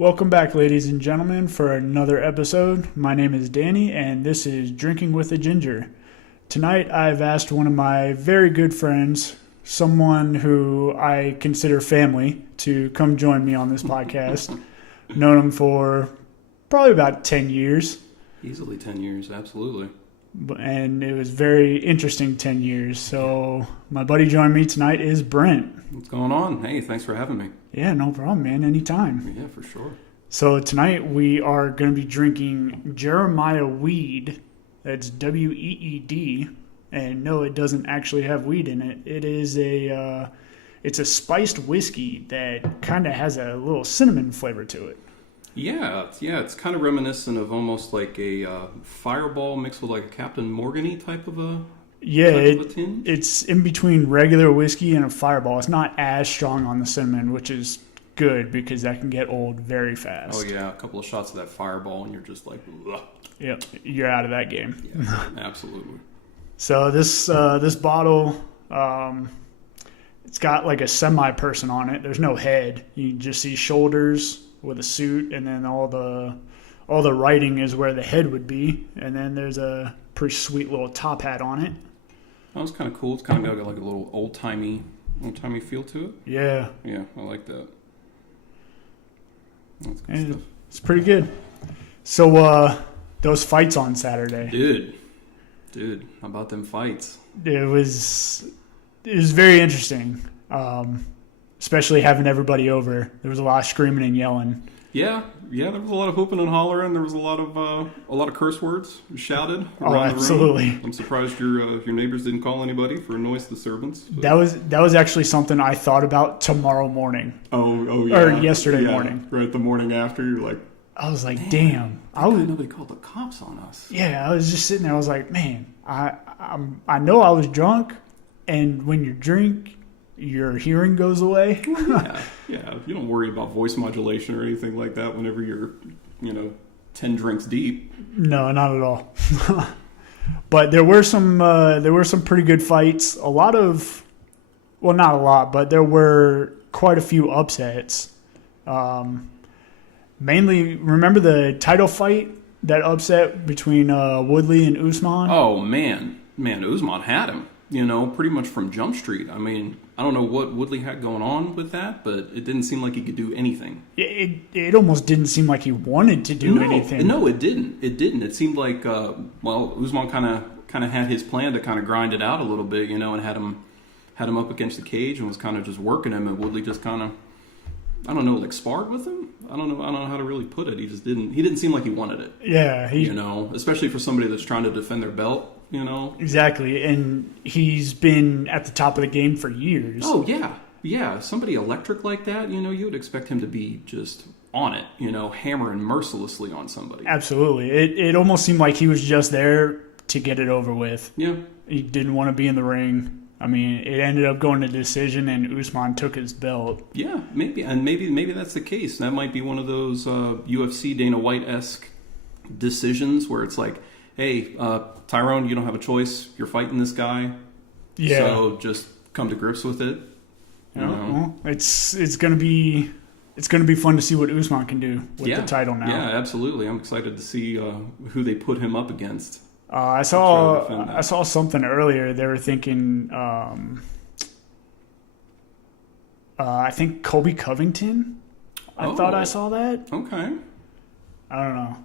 Welcome back, ladies and gentlemen, for another episode. My name is Danny, and this is Drinking with a Ginger. Tonight, I've asked one of my very good friends, someone who I consider family, to come join me on this podcast. Known him for probably about 10 years. Easily 10 years, absolutely. And it was very interesting 10 years. So my buddy joining me tonight is Brent. What's going on? Hey, thanks for having me. Yeah, no problem, man. Anytime. Yeah, for sure. So tonight we are going to be drinking Jeremiah Weed. That's W-E-E-D. And no, it doesn't actually have weed in it. It is it's a spiced whiskey that kind of has a little cinnamon flavor to it. Yeah, it's kind of reminiscent of almost like a Fireball mixed with like a Captain Morgan-y type of a tinge. It's in between regular whiskey and a Fireball. It's not as strong on the cinnamon, which is good because that can get old very fast. Oh yeah, a couple of shots of that Fireball and you're just like, ugh. Yep, you're out of that game. Yeah, absolutely. So this bottle, it's got like a semi-person on it. There's no head. You just see shoulders with a suit, and then all the writing is where the head would be, and then there's a pretty sweet little top hat on it. That was kind of cool. It's kind of got like a little old-timey feel to it. Yeah. Yeah, I like that. That's good stuff. It's pretty good. So those fights on Saturday. Dude, how about them fights? It was very interesting. Especially having everybody over. There was a lot of screaming and yelling. Yeah, there was a lot of hooping and hollering. There was a lot of curse words shouted around absolutely. the room. I'm surprised your neighbors didn't call anybody for a noise disturbance. But. That was actually something I thought about tomorrow morning. Oh yeah. Or yesterday morning. Right, the morning after, you're like, I was like, damn. Nobody called the cops on us. Yeah, I was just sitting there. I was like, man, I know I was drunk, and when you drink, your hearing goes away. Yeah. You don't worry about voice modulation or anything like that whenever you're, 10 drinks deep. No, not at all. But there were some pretty good fights. Not a lot, but there were quite a few upsets. Mainly, remember the title fight, that upset between Woodley and Usman? Oh man, Usman had him. Pretty much from Jump Street. I mean, I don't know what Woodley had going on with that, but it didn't seem like he could do anything. It almost didn't seem like he wanted to do anything. No, it didn't. It seemed like, Usman kind of had his plan to kind of grind it out a little bit, and had him up against the cage and was kind of just working him, and Woodley just kind of, I don't know, like sparred with him. I don't know how to really put it. He didn't seem like he wanted it. Yeah, especially for somebody that's trying to defend their belt. Exactly, and he's been at the top of the game for years. Oh yeah. Somebody electric like that, you would expect him to be just on it, hammering mercilessly on somebody. Absolutely, it almost seemed like he was just there to get it over with. Yeah, he didn't want to be in the ring. I mean, it ended up going to decision, and Usman took his belt. Yeah, maybe that's the case. That might be one of those UFC Dana White-esque decisions where it's like, hey, Tyrone, you don't have a choice. You're fighting this guy. Yeah. So just come to grips with it. Well, it's gonna be fun to see what Usman can do with the title now. Yeah, absolutely. I'm excited to see who they put him up against. I saw something earlier. They were thinking, I think Colby Covington. I thought I saw that. Okay. I don't know.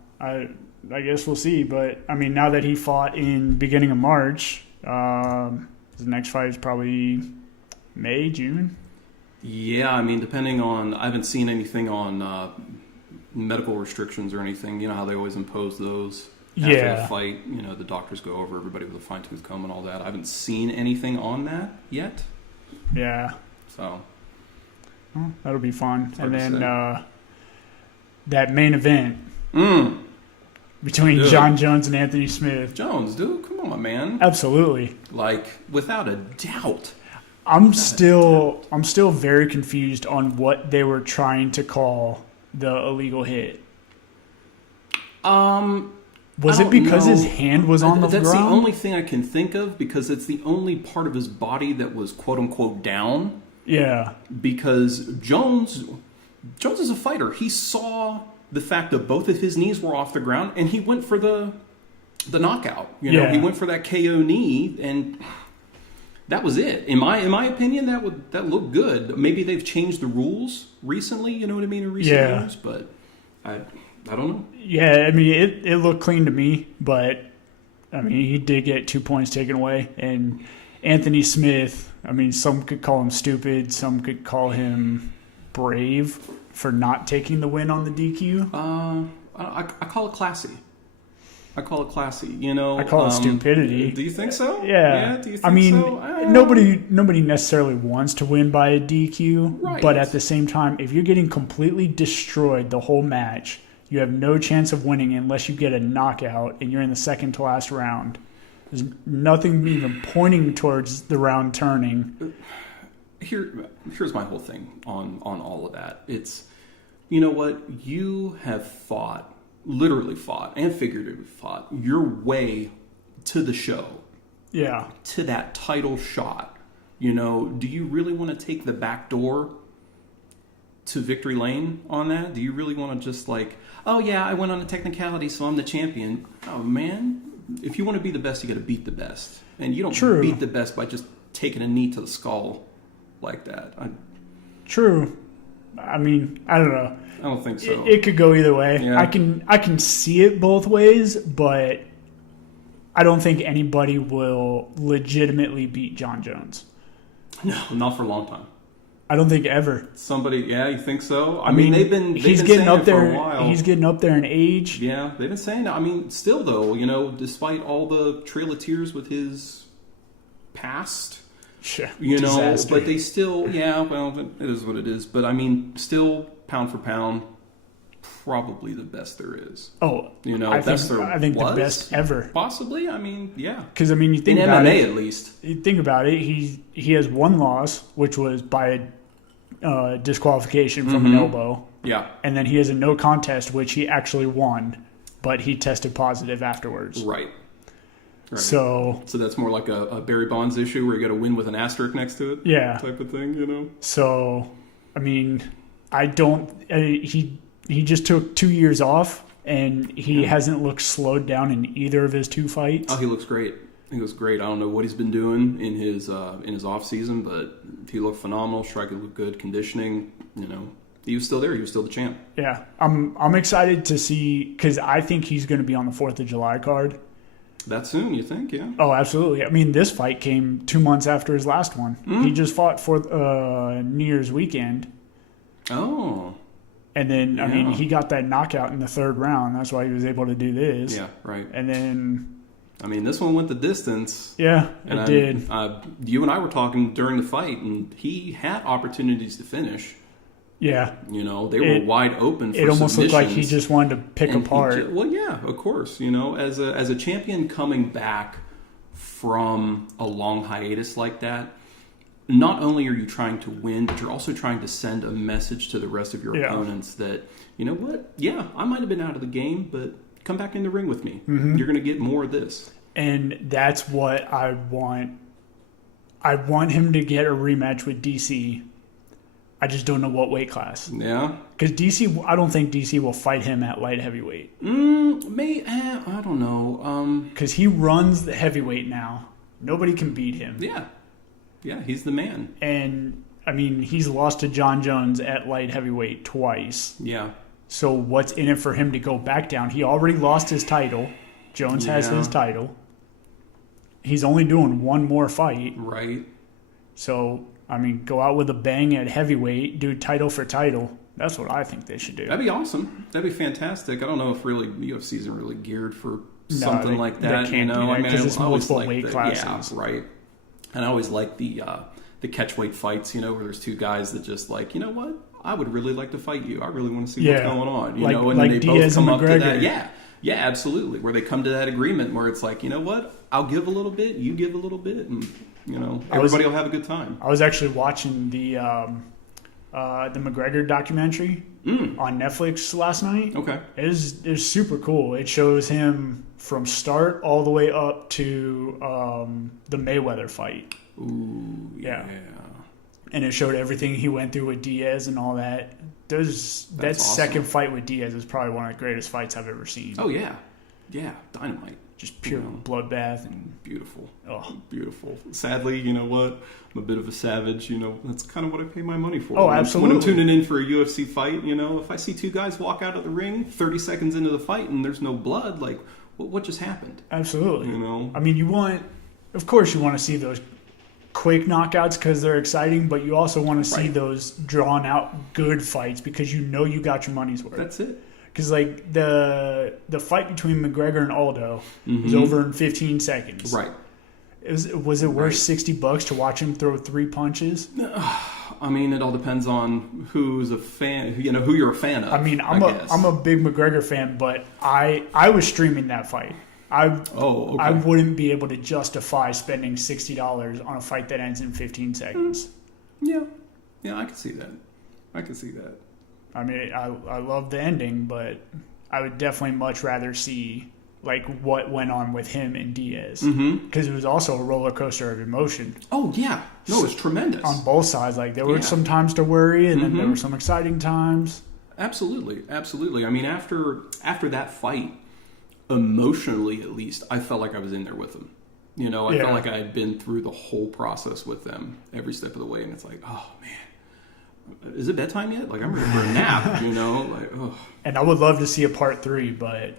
I guess we'll see. But I mean, now that he fought in beginning of March, the next fight is probably May, June. Yeah, I mean, depending on, I haven't seen anything on medical restrictions or anything. You know how they always impose those. After the fight, the doctors go over everybody with a fine-tooth comb and all that. I haven't seen anything on that yet. Yeah. So. Well, that'll be fun. And then that main event between John Jones and Anthony Smith. Jones, dude, come on, man. Absolutely. Like, without a doubt. I'm still very confused on what they were trying to call the illegal hit. Was it because his hand was on the ground? That's the only thing I can think of, because it's the only part of his body that was quote-unquote down. Yeah. Because Jones Jones is a fighter. He saw the fact that both of his knees were off the ground, and he went for the knockout. You know, he went for that KO knee, and that was it. In my opinion, that looked good. Maybe they've changed the rules recently. You know what I mean, in recent years, but I don't know. Yeah, I mean, it looked clean to me, but I mean, he did get 2 points taken away, and Anthony Smith. I mean, some could call him stupid, some could call him brave for not taking the win on the DQ. I call it classy. You know, I call it stupidity. Do you think so? Yeah. Do you think I mean, so? nobody necessarily wants to win by a DQ, right. But at the same time, if you're getting completely destroyed the whole match, you have no chance of winning unless you get a knockout, and you're in the second to last round. There's nothing even pointing towards the round turning. Here's my whole thing on all of that. It's, you know what? You have literally fought and figuratively fought your way to the show. Yeah. To that title shot. You know, do you really want to take the back door to victory lane on that? Do you really want to just like, oh yeah, I went on a technicality, so I'm the champion? Oh man, if you want to be the best, you got to beat the best. And you don't beat the best by just taking a knee to the skull like that. True. I mean, I don't know. I don't think so. It could go either way. Yeah. I can see it both ways, but I don't think anybody will legitimately beat John Jones. No, not for a long time. I don't think ever. You think so? I mean, they've been getting saying up it there. for a while. He's getting up there in age. Yeah, they've been saying that. I mean, still though, you know, despite all the Trail of Tears with his past, you know, disaster. but they still, well, it is what it is. But I mean, still pound for pound, probably the best there is. Oh, you know, I think the best ever. Possibly. I mean, yeah. Because I mean, you think in about MMA it, at least. You think about it. He has one loss, which was by disqualification from an elbow. Yeah. And then he has a no contest, which he actually won, but he tested positive afterwards. Right. So that's more like a Barry Bonds issue where you got to win with an asterisk next to it. Yeah. Type of thing, you know. So, I mean, he just took 2 years off, and he hasn't looked slowed down in either of his two fights. Oh, he looks great. He looks great. I don't know what he's been doing in his off season, but he looked phenomenal. Striking looked good. Conditioning, you know, he was still there. He was still the champ. Yeah, I'm excited to see, because I think he's going to be on the 4th of July card. That soon, you think? Yeah. Oh, absolutely. I mean, this fight came 2 months after his last one. He just fought for New Year's weekend. Oh. And then, I mean, he got that knockout in the 3rd round. That's why he was able to do this. Yeah, right. And then, I mean, this one went the distance. Yeah, it did. You and I were talking during the fight, and he had opportunities to finish. Yeah. You know, they were wide open for It almost submissions. looked like he just wanted to pick apart. Well, yeah, of course. You know, as a champion coming back from a long hiatus like that, not only are you trying to win, but you're also trying to send a message to the rest of your opponents that, you know what, yeah, I might have been out of the game, but come back in the ring with me. Mm-hmm. You're going to get more of this. And that's what I want. I want him to get a rematch with DC. I just don't know what weight class. Yeah. Because I don't think DC will fight him at light heavyweight. I don't know. Because he runs the heavyweight now. Nobody can beat him. Yeah. Yeah, he's the man. And, I mean, he's lost to John Jones at light heavyweight twice. Yeah. So what's in it for him to go back down? He already lost his title. Jones has his title. He's only doing one more fight. Right. So, I mean, go out with a bang at heavyweight, do title for title. That's what I think they should do. That'd be awesome. That'd be fantastic. I don't know if really UFC isn't really geared for something like that. They can't do that because it's multiple weight classes. Yeah, right. And I always like the catchweight fights, you know, where there's two guys that just like, you know what? I would really like to fight you. I really want to see what's going on. You know, and like they Diaz both come and up to McGregor. that. Yeah. Yeah, absolutely. Where they come to that agreement where it's like, you know what? I'll give a little bit, you give a little bit, and you know, everybody will have a good time. I was actually watching the McGregor documentary on Netflix last night. Okay. It was super cool. It shows him from start all the way up to the Mayweather fight. Ooh, yeah. And it showed everything he went through with Diaz and all that. that awesome. second fight with Diaz is probably one of the greatest fights I've ever seen. Oh yeah, dynamite. Just pure bloodbath and beautiful. Oh, beautiful. Sadly, you know what? I'm a bit of a savage. You know, that's kind of what I pay my money for. Oh, absolutely. When I'm tuning in for a UFC fight, you know, if I see two guys walk out of the ring 30 seconds into the fight and there's no blood, like, what just happened? Absolutely. You know, I mean, of course, you want to see those quick knockouts because they're exciting, but you also want to see those drawn out good fights because you know you got your money's worth. That's it. Because like the fight between McGregor and Aldo was over in 15 seconds. Right. Was it worth $60 to watch him throw 3 punches? I mean, it all depends on who's a fan. You know, who you're a fan of. I mean, I'm a big McGregor fan, but I was streaming that fight. I wouldn't be able to justify spending $60 on a fight that ends in 15 seconds. Yeah, I can see that. I mean, I love the ending, but I would definitely much rather see like what went on with him and Diaz because it was also a roller coaster of emotion. Oh yeah, no, it was tremendous on both sides. Like there were some times to worry, and then there were some exciting times. Absolutely. I mean, after that fight, emotionally at least, I felt like I was in there with them. You know, I felt like I had been through the whole process with them every step of the way, and it's like, oh man, is it bedtime yet? Like I'm ready for a nap. You know, like oh. And I would love to see a part 3, but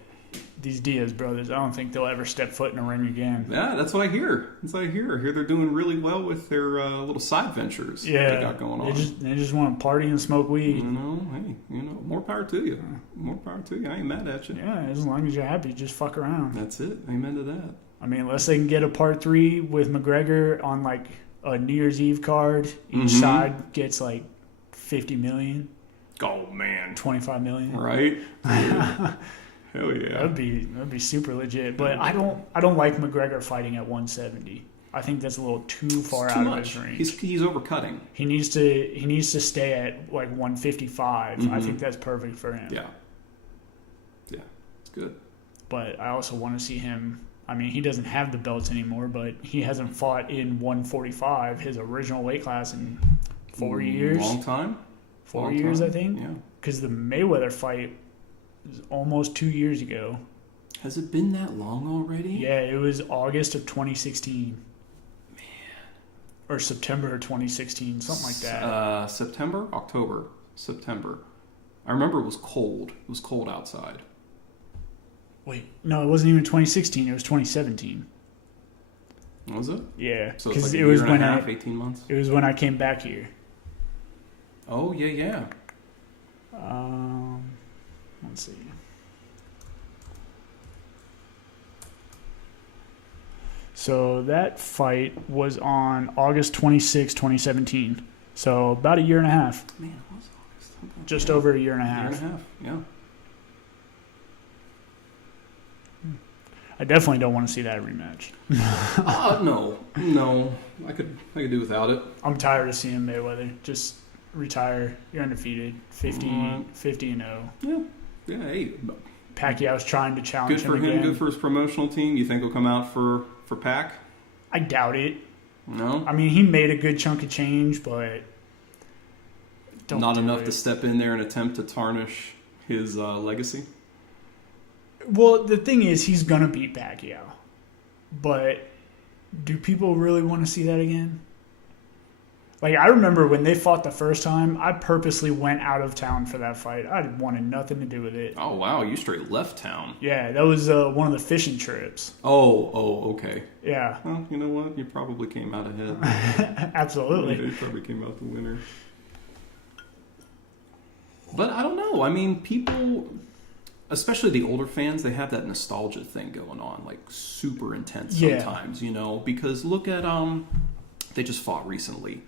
these Diaz brothers, I don't think they'll ever step foot in a ring again. Yeah, that's what I hear. I hear they're doing really well with their little side ventures they got going on. They just want to party and smoke weed. You know, hey, more power to you. More power to you. I ain't mad at you. Yeah, as long as you're happy, just fuck around. That's it. Amen to that. I mean, unless they can get a part 3 with McGregor on like a New Year's Eve card, each side gets like 50 million. Oh man, 25 million. Right. Hell yeah. That'd be super legit. But I don't like McGregor fighting at 170. I think that's a little too far out of his range. He's overcutting. He needs to stay at like 155. I think that's perfect for him. Yeah. Yeah, it's good. But I also want to see him. I mean, he doesn't have the belts anymore, but he hasn't fought in 145, his original weight class, in 4 years. Long time. 4 years, I think. Yeah. Because the Mayweather fight was almost 2 years ago. Has it been that long already? Yeah, it was August of 2016. Man. Or September of 2016, something like that. September. I remember it was cold. It was cold outside. Wait, no, it wasn't even 2016. It was 2017. Was it? Yeah, so it's like a year and a half, 18 months? It was when I came back here. Oh, yeah. Let's see. So that fight was on August 26, 2017. So about a year and a half. Man, it was August. Just over a year and a half. Yeah. I definitely don't want to see that rematch. No. I could do without it. I'm tired of seeing Mayweather. Just retire. You're undefeated. 50 and 0. Yeah. Yeah, hey. Pacquiao's trying to challenge him again. Good for him. Good for his promotional team. You think he'll come out for Pac? I doubt it. No? I mean, he made a good chunk of change, but not enough to step in there and attempt to tarnish his legacy? Well, the thing is, he's going to beat Pacquiao. But do people really want to see that again? Like, I remember when they fought the first time, I purposely went out of town for that fight. I wanted nothing to do with it. Oh, wow. You straight left town. Yeah, that was one of the fishing trips. Oh, okay. Yeah. Well, you know what? You probably came out ahead. Absolutely. Yeah, you probably came out the winner. But I don't know. I mean, people, especially the older fans, they have that nostalgia thing going on, like super intense sometimes, you know, because look at, they just fought recently.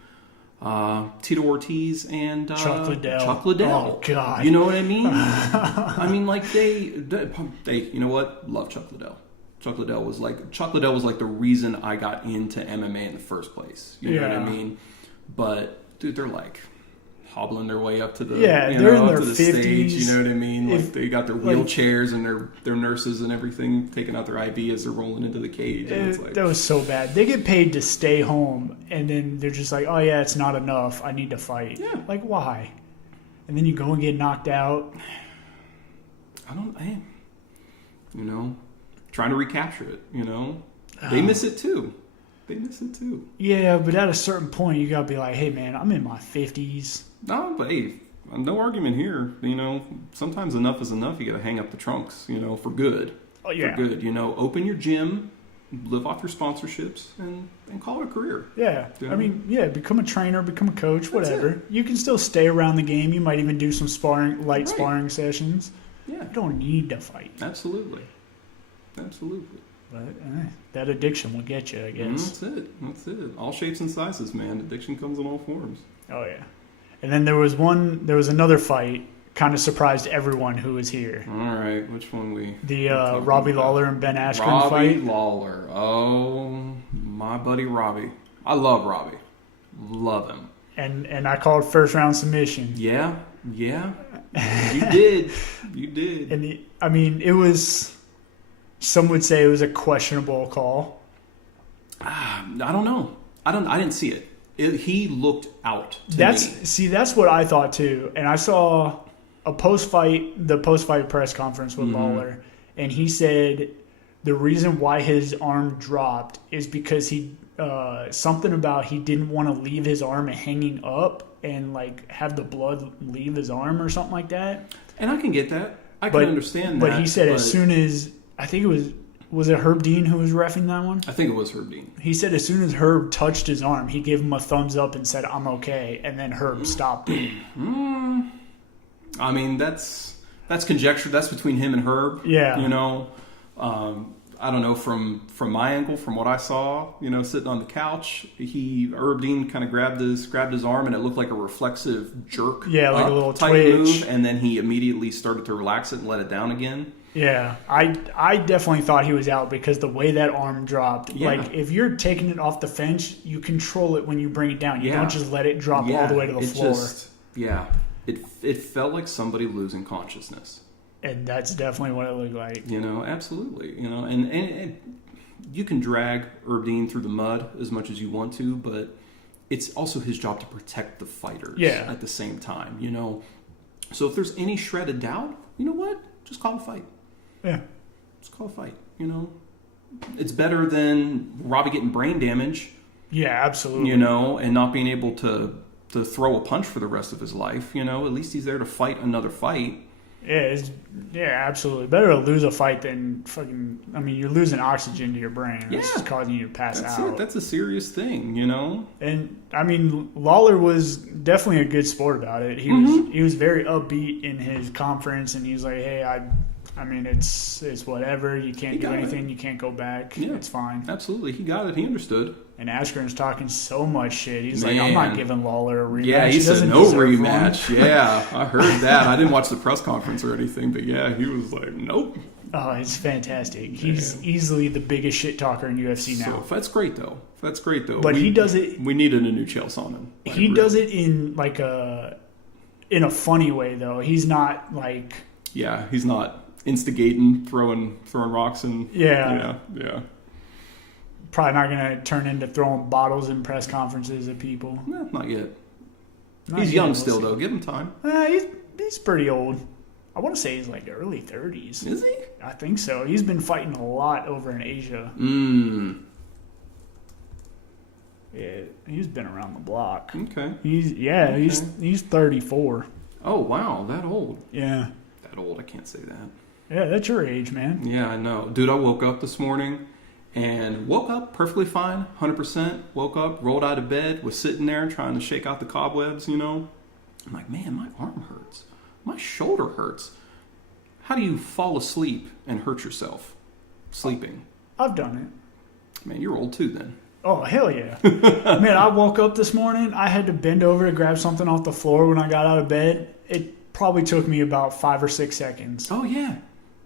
Tito Ortiz and Chuck Liddell. Oh God! You know what I mean? I mean, like they, you know what? Love Chuck Liddell. Chuck Liddell was like the reason I got into MMA in the first place. You know what I mean? But dude, they're like hobbling their way up to the they're in their 50s. Stage. You know what I mean? Like they got their wheelchairs and their nurses and everything taking out their IV as they're rolling into the cage. And it's like, that was so bad. They get paid to stay home, and then they're just like, "Oh yeah, it's not enough. I need to fight." Yeah. Like why? and then you go and get knocked out. Trying to recapture it, They miss it too. Yeah, but at a certain point, you got to be like, hey, man, I'm in my 50s. No, but hey, no argument here. Sometimes enough is enough. You got to hang up the trunks, for good. Oh, yeah. For good, open your gym, live off your sponsorships, and call it a career. Yeah. I mean, become a trainer, become a coach, whatever. You can still stay around the game. You might even do some light sparring sessions. Yeah. You don't need to fight. Absolutely. But that addiction will get you, I guess. That's it. All shapes and sizes, man. Addiction comes in all forms. Oh, yeah. And then there was another fight, kind of surprised everyone who was here. All right, which one The Robbie Lawler and Ben Askren fight? Robbie Lawler. Oh, my buddy Robbie. I love Robbie. Love him. And I called first round submission. Yeah. You did. And it was... Some would say it was a questionable call. I don't know. I didn't see it. He looked out to me. See, that's what I thought too. And I saw the post-fight press conference with Lawler, and he said the reason why his arm dropped is because he something about he didn't want to leave his arm hanging up and like have the blood leave his arm or something like that. And I can get that. I can understand that. But he said as soon as I think was it Herb Dean who was reffing that one? I think it was Herb Dean. He said as soon as Herb touched his arm, he gave him a thumbs up and said, "I'm okay," and then Herb stopped it. I mean, that's conjecture. That's between him and Herb. Yeah. I don't know from my angle, from what I saw, sitting on the couch, Herb Dean kind of grabbed his arm and it looked like a reflexive jerk. Yeah, like a little type twitch. Move, and then he immediately started to relax it and let it down again. Yeah, I definitely thought he was out because the way that arm dropped, like if you're taking it off the fence, you control it when you bring it down. You don't just let it drop all the way to the floor. It felt like somebody losing consciousness. And that's definitely what it looked like. Absolutely. And you can drag Herb Dean through the mud as much as you want to, but it's also his job to protect the fighters at the same time, So if there's any shred of doubt, you know what? Just call a fight. Yeah. Just call a fight, It's better than Robbie getting brain damage. Yeah, absolutely. And not being able to throw a punch for the rest of his life, At least he's there to fight another fight. Yeah, absolutely. Better to lose a fight than fucking... I mean, you're losing oxygen to your brain. It's just causing you to pass out. That's a serious thing, And, I mean, Lawler was definitely a good sport about it. He was very upbeat in his conference, and he was like, hey, I mean, it's whatever. You can't do anything. You can't go back. Yeah. It's fine. Absolutely. He got it. He understood. And Askren's talking so much shit. He's like, I'm not giving Lawler a rematch. Yeah, he said no rematch. Yeah, I heard that. I didn't watch the press conference or anything, but yeah, he was like, nope. Oh, it's fantastic. He's easily the biggest shit talker in UFC now. So, that's great, though. But he does it... We needed a new Chael Sonnen. He does it in, in a funny way, though. He's not, like... Yeah, he's not instigating, throwing rocks and... Yeah. Yeah. Probably not going to turn into throwing bottles in press conferences at people. No, not yet. He's young still, though. Give him time. He's pretty old. I want to say he's like early 30s. Is he? I think so. He's been fighting a lot over in Asia. Yeah, he's been around the block. Okay. He's 34. Oh, wow. That old. Yeah. That old. I can't say that. Yeah, that's your age, man. Yeah, I know. Dude, I woke up this morning and woke up perfectly fine, 100%. Woke up, rolled out of bed, was sitting there trying to shake out the cobwebs, I'm like, man, my arm hurts. My shoulder hurts. How do you fall asleep and hurt yourself sleeping? I've done it. Man, you're old too then. Oh, hell yeah. Man, I woke up this morning. I had to bend over to grab something off the floor when I got out of bed. It probably took me about 5 or 6 seconds. Oh, yeah.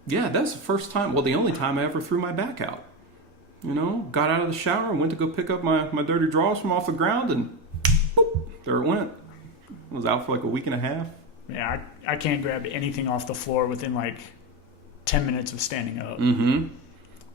Yeah, that's the first time, the only time I ever threw my back out. Got out of the shower and went to go pick up my dirty drawers from off the ground, and boop, there it went. I was out for like a week and a half. Yeah, I can't grab anything off the floor within like 10 minutes of standing up. Mm-hmm.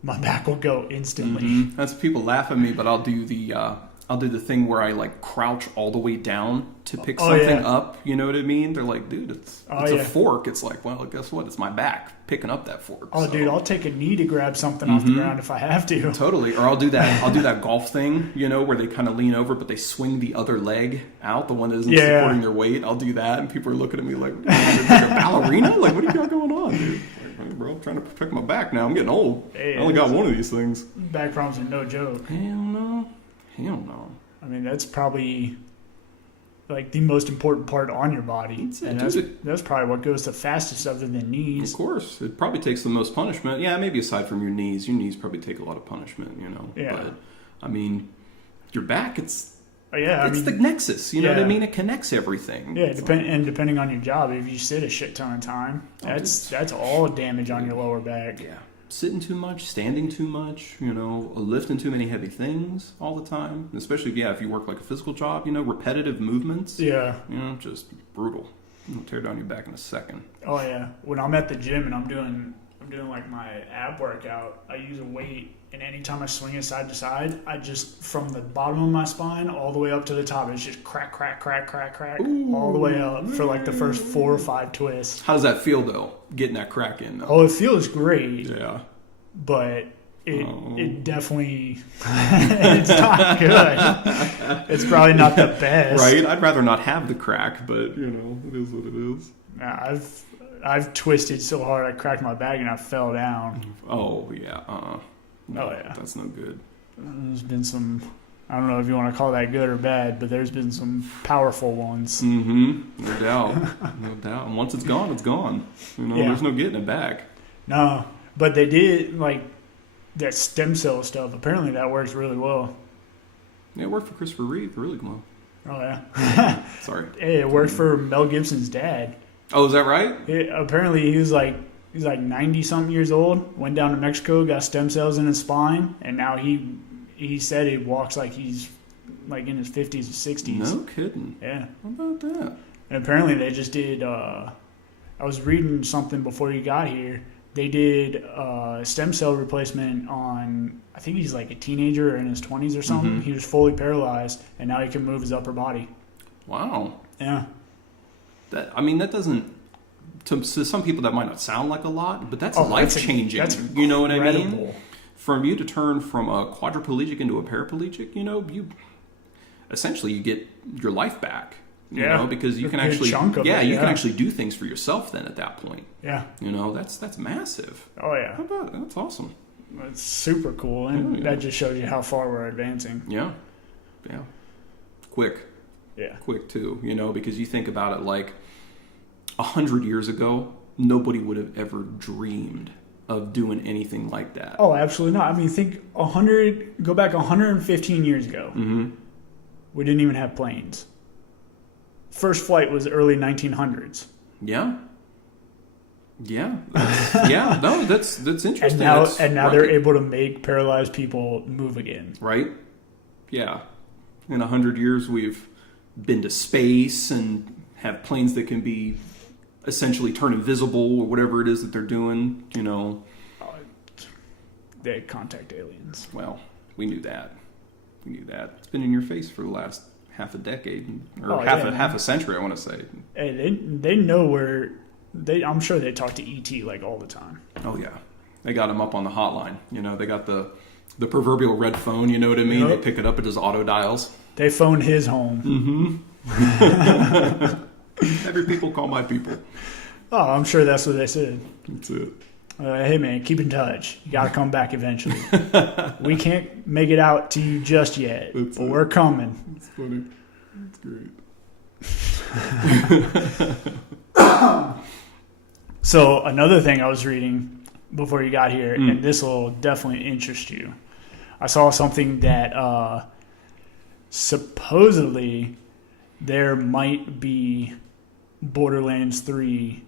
My back will go instantly. Mm-hmm. That's people laugh at me, but I'll do the I'll do the thing where I like crouch all the way down to pick Oh, something yeah. up. You know what I mean? They're like, dude, it's Yeah. a fork. It's like, well, guess what? It's my back picking up that fork. Oh, So- dude, I'll take a knee to grab something off the ground if I have to. Totally. Or I'll do that golf thing, you know, where they kind of lean over, but they swing the other leg out, the one that isn't Yeah. supporting their weight. I'll do that, and people are looking at me like, like a ballerina? Like, what do you got going on, dude? Like, hey, bro, I'm trying to protect my back now. I'm getting old. Hey, I only got one of these things. Back problems are no joke. Hell no. Hell no. I mean, that's probably like the most important part on your body. That's it, And that's probably what goes the fastest other than knees. Of course. It probably takes the most punishment. Yeah, maybe aside from your knees. Your knees probably take a lot of punishment, you know. Yeah. But, I mean, your back, it's Yeah, the nexus. You know what I yeah. mean? It connects everything. Yeah, It's depending on your job, if you sit a shit ton of time, that's all damage on your lower back. Yeah. Sitting too much, standing too much, you know, lifting too many heavy things all the time. Especially, if you work like a physical job, you know, repetitive movements. Yeah. You know, just brutal. It'll tear down your back in a second. Oh yeah. When I'm at the gym and I'm doing like my ab workout, I use a weight, and anytime I swing it side to side, I just from the bottom of my spine all the way up to the top, it's just crack, crack, crack, crack, crack, all the way up for like the first 4 or 5 twists. How does that feel, though, getting that crack in, though? Oh, it feels great, Yeah. but it definitely it's not good. It's probably not the best. Right? I'd rather not have the crack, but, you know, it is what it is. Nah, I've twisted so hard I cracked my back and I fell down. Oh, yeah. No, Oh, yeah. That's no good. There's been some, I don't know if you want to call that good or bad, but there's been some powerful ones. Mm-hmm. No doubt. No doubt. And once it's gone, it's gone. You know, Yeah. there's no getting it back. No, but they did, like, that stem cell stuff. Apparently that works really well. Yeah, it worked for Christopher Reeve really well. Oh, yeah. Sorry. Hey, it worked for Mel Gibson's dad. Oh, is that right? Apparently he was like 90-something years old, went down to Mexico, got stem cells in his spine, and now he said he walks like he's like in his 50s or 60s. No kidding. Yeah. How about that? And apparently they just did, I was reading something before you got here. They did stem cell replacement on, I think he's like a teenager or in his 20s or something. Mm-hmm. He was fully paralyzed, and now he can move his upper body. Wow. Yeah. That doesn't, to some people that might not sound like a lot, but that's Oh, life-changing. that's You know what I mean? incredible. From you to turn from a quadriplegic into a paraplegic, you know, you get your life back. You Yeah. know, because you A can good actually, chunk of you it, can yeah. actually do things for yourself then at that point. Yeah. You know, that's massive. Oh, yeah. How about it? That's awesome. It's super cool, and Yeah. that just shows you how far we're advancing. Yeah. Yeah. Quick Yeah. too, you know, because you think about it like 100 years ago, nobody would have ever dreamed of doing anything like that. Oh, absolutely not. I mean, go back 115 years ago. Mm-hmm. We didn't even have planes. First flight was early 1900s. Yeah. Yeah. Yeah. No, that's interesting. And now, That's they're right. able to make paralyzed people move again. Right? Yeah. In 100 years, we've been to space and have planes that can be essentially turn invisible or whatever it is that they're doing, you know. They contact aliens. Well, we knew that. It's been in your face for the last half a decade, or half a century, I want to say. Hey, they know where. I'm sure they talk to ET like all the time. Oh yeah, they got him up on the hotline. You know, they got the proverbial red phone. You know what I mean? Yep. They pick it up; it just auto dials. They phoned his home. Every people call my people. Oh, I'm sure that's what they said. That's it. Hey man, keep in touch. You got to come back eventually. We can't make it out to you just yet, That's but it. we're coming. It's funny. It's great. So another thing I was reading before you got here, Mm. and this will definitely interest you. I saw something that supposedly there might be Borderlands 3,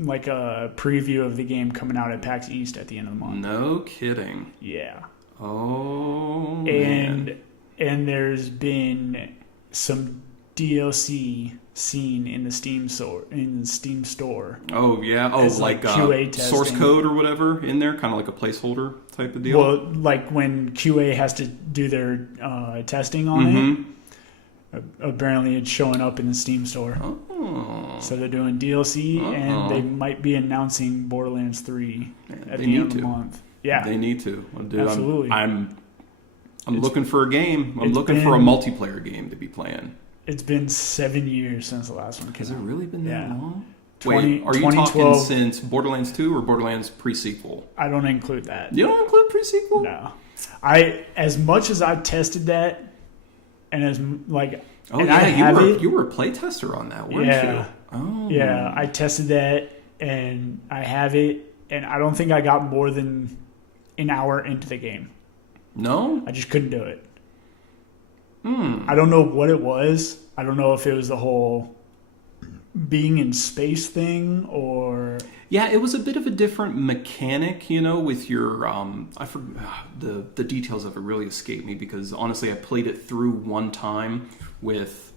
like a preview of the game coming out at PAX East at the end of the month. No kidding. Yeah. Oh man. And there's been some DLC scene in the Steam store. Oh yeah. Oh, It's like QA source testing. code or whatever in there, kind of like a placeholder type of deal. Well, like when QA has to do their testing on it, apparently it's showing up in the Steam store. Oh. So they're doing DLC, and they might be announcing Borderlands 3 at the end of the month. Yeah, They need to. Dude, absolutely. I'm looking for a game. I'm it's looking for a multiplayer game to be playing. It's been 7 years since the last one came Has it out. really been that long? 20 Wait, are you talking 2012 since Borderlands 2 or Borderlands pre-sequel? I don't include that. You don't include pre-sequel? No. As much as I've tested that, and as like, Oh and yeah, I have you were a playtester on that, weren't Yeah. you? Oh. Yeah, I tested that, and I have it, and I don't think I got more than an hour into the game. No? I just couldn't do it. I don't know what it was. I don't know if it was the whole being in space thing or... Yeah, it was a bit of a different mechanic, with your I forgot the details of it really escaped me because honestly I played it through one time with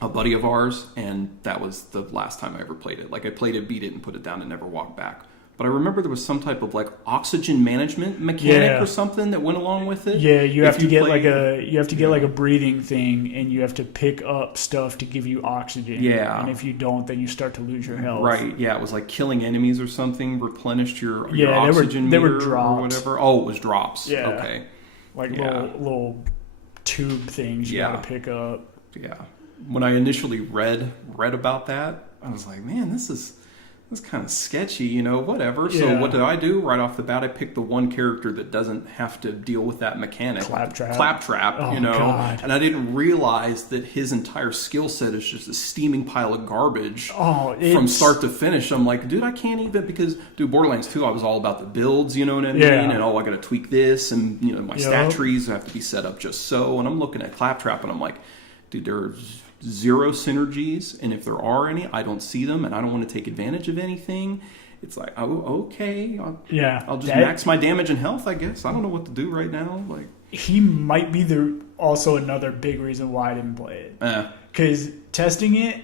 a buddy of ours and that was the last time I ever played it. Like I played it, beat it and put it down and never walked back. But I remember there was some type of like oxygen management mechanic or something that went along with it. Yeah, you have to get like a breathing thing, and you have to pick up stuff to give you oxygen. Yeah, and if you don't, then you start to lose your health. Right. Yeah, it was like killing enemies or something replenished your oxygen they were meter drops. or whatever. Oh, it was drops. Yeah. Okay. Like little tube things you got to pick up. Yeah. When I initially read about that, I was like, man, this is kind of sketchy, whatever. So what did I do? Right off the bat, I picked the one character that doesn't have to deal with that mechanic. Claptrap, God. And I didn't realize that his entire skill set is just a steaming pile of garbage from start to finish. I'm like, dude, I can't even, because, Borderlands 2, I was all about the builds, you know what I mean? Yeah. And, I got to tweak this, and, my stat trees have to be set up just so. And I'm looking at Claptrap, and I'm like, dude, there's zero synergies, and if there are any, I don't see them, and I don't want to take advantage of anything. It's like, oh, okay, I'll just max my damage and health, I guess. I don't know what to do right now. Like, he might be also another big reason why I didn't play it. Because testing it,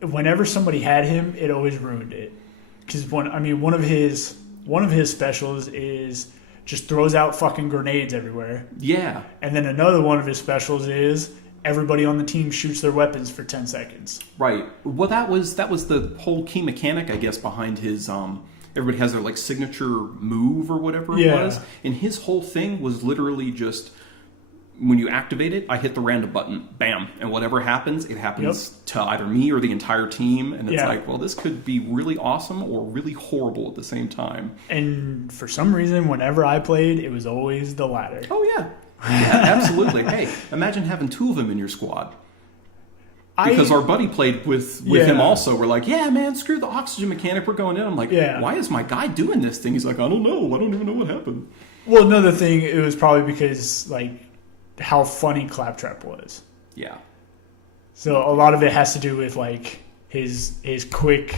whenever somebody had him, it always ruined it. Because one of his specials is just throws out fucking grenades everywhere. Yeah, and then another one of his specials is everybody on the team shoots their weapons for 10 seconds. Right. Well, that was the whole key mechanic, I guess, behind his everybody has their like signature move or whatever it was. And his whole thing was literally just when you activate it, I hit the random button, bam, and whatever happens, it happens to either me or the entire team. And it's like, well, this could be really awesome or really horrible at the same time. And for some reason, whenever I played, it was always the latter. Oh, yeah. Yeah, absolutely. Hey, imagine having two of them in your squad. Because our buddy played with him also. We're like, yeah, man, screw the oxygen mechanic. We're going in. I'm like, why is my guy doing this thing? He's like, I don't know. I don't even know what happened. Well, another thing, it was probably because, like, how funny Claptrap was. Yeah. So a lot of it has to do with, like, his quick